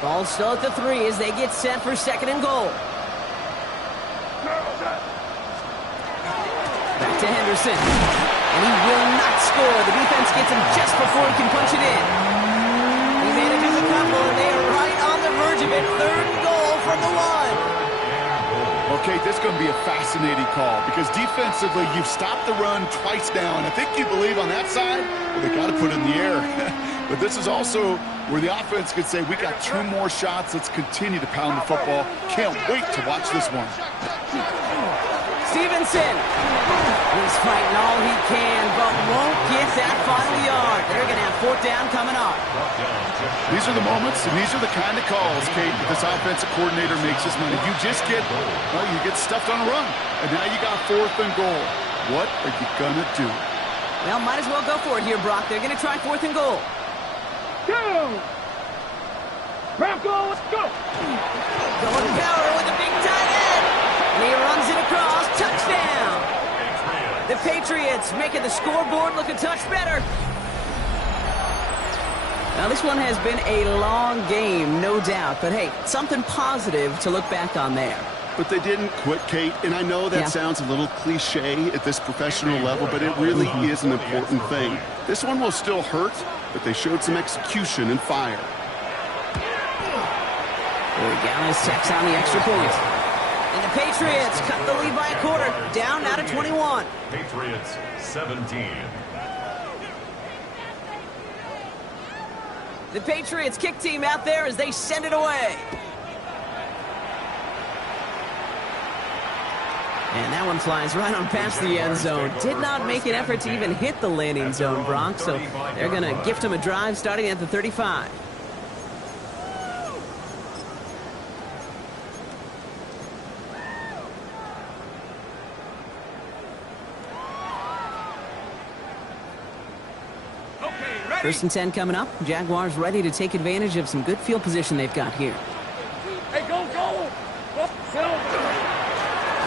Ball still at the 3 as they get set for 2nd and goal. Back to Henderson. And he will not score. The defense gets him just before he can punch it in. He manages a couple, and they are right on the verge of it. 3rd and goal from the 1. Okay, this is going to be a fascinating call because defensively, you've stopped the run twice now, and I think you believe on that side, well, they got to put it in the air. But this is also where the offense could say, we got 2 more shots. Let's continue to pound the football. Can't wait to watch this one. Stevenson. He's fighting all he can, but won't get that final yard. They're going to have 4th down coming up. These are the moments, and these are the kind of calls, Kate, that this offensive coordinator makes his money. You just get, well, you get stuffed on a run, and now you got 4th and goal. What are you going to do? Well, might as well go for it here, Brock. They're going to try 4th and goal. Go! Broncos, go! Going power Patriots making the scoreboard look a touch better. Now, this one has been a long game, no doubt. But, hey, something positive to look back on there. But they didn't quit, Kate, and I know that sounds a little cliche at this professional level, but it really is an important thing. This one will still hurt, but they showed some execution and fire. Gallus tacks on the extra point. And the Patriots cut the lead by a quarter, down now to 21. Patriots 17. The Patriots kick team out there as they send it away. And that one flies right on past the end zone. Did not make an effort to even hit the landing zone, Brock. So they're going to gift him a drive starting at the 35. First and 10 coming up. Jaguars ready to take advantage of some good field position they've got here. Hey, go!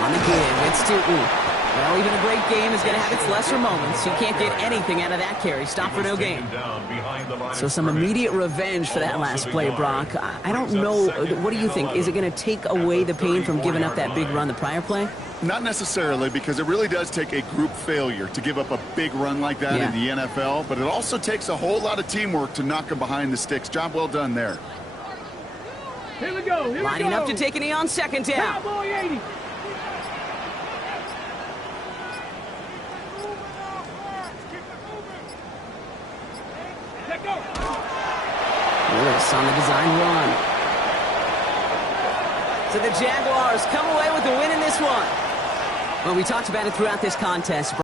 On the give, it's Tootin. Well, even a great game is going to have its lesser moments. You can't get anything out of that carry. Stop for no gain. So some immediate revenge for that last play, Brock. I don't know. What do you think? Is it going to take away the pain from giving up that big run the prior play? Not necessarily, because it really does take a group failure to give up a big run like that in the NFL, but it also takes a whole lot of teamwork to knock them behind the sticks. Job well done there. Here we go. Lining up to take a knee on second down. Cowboy 80. Lewis on the design run. So the Jaguars come away with the win in this one. Well, we talked about it throughout this contest.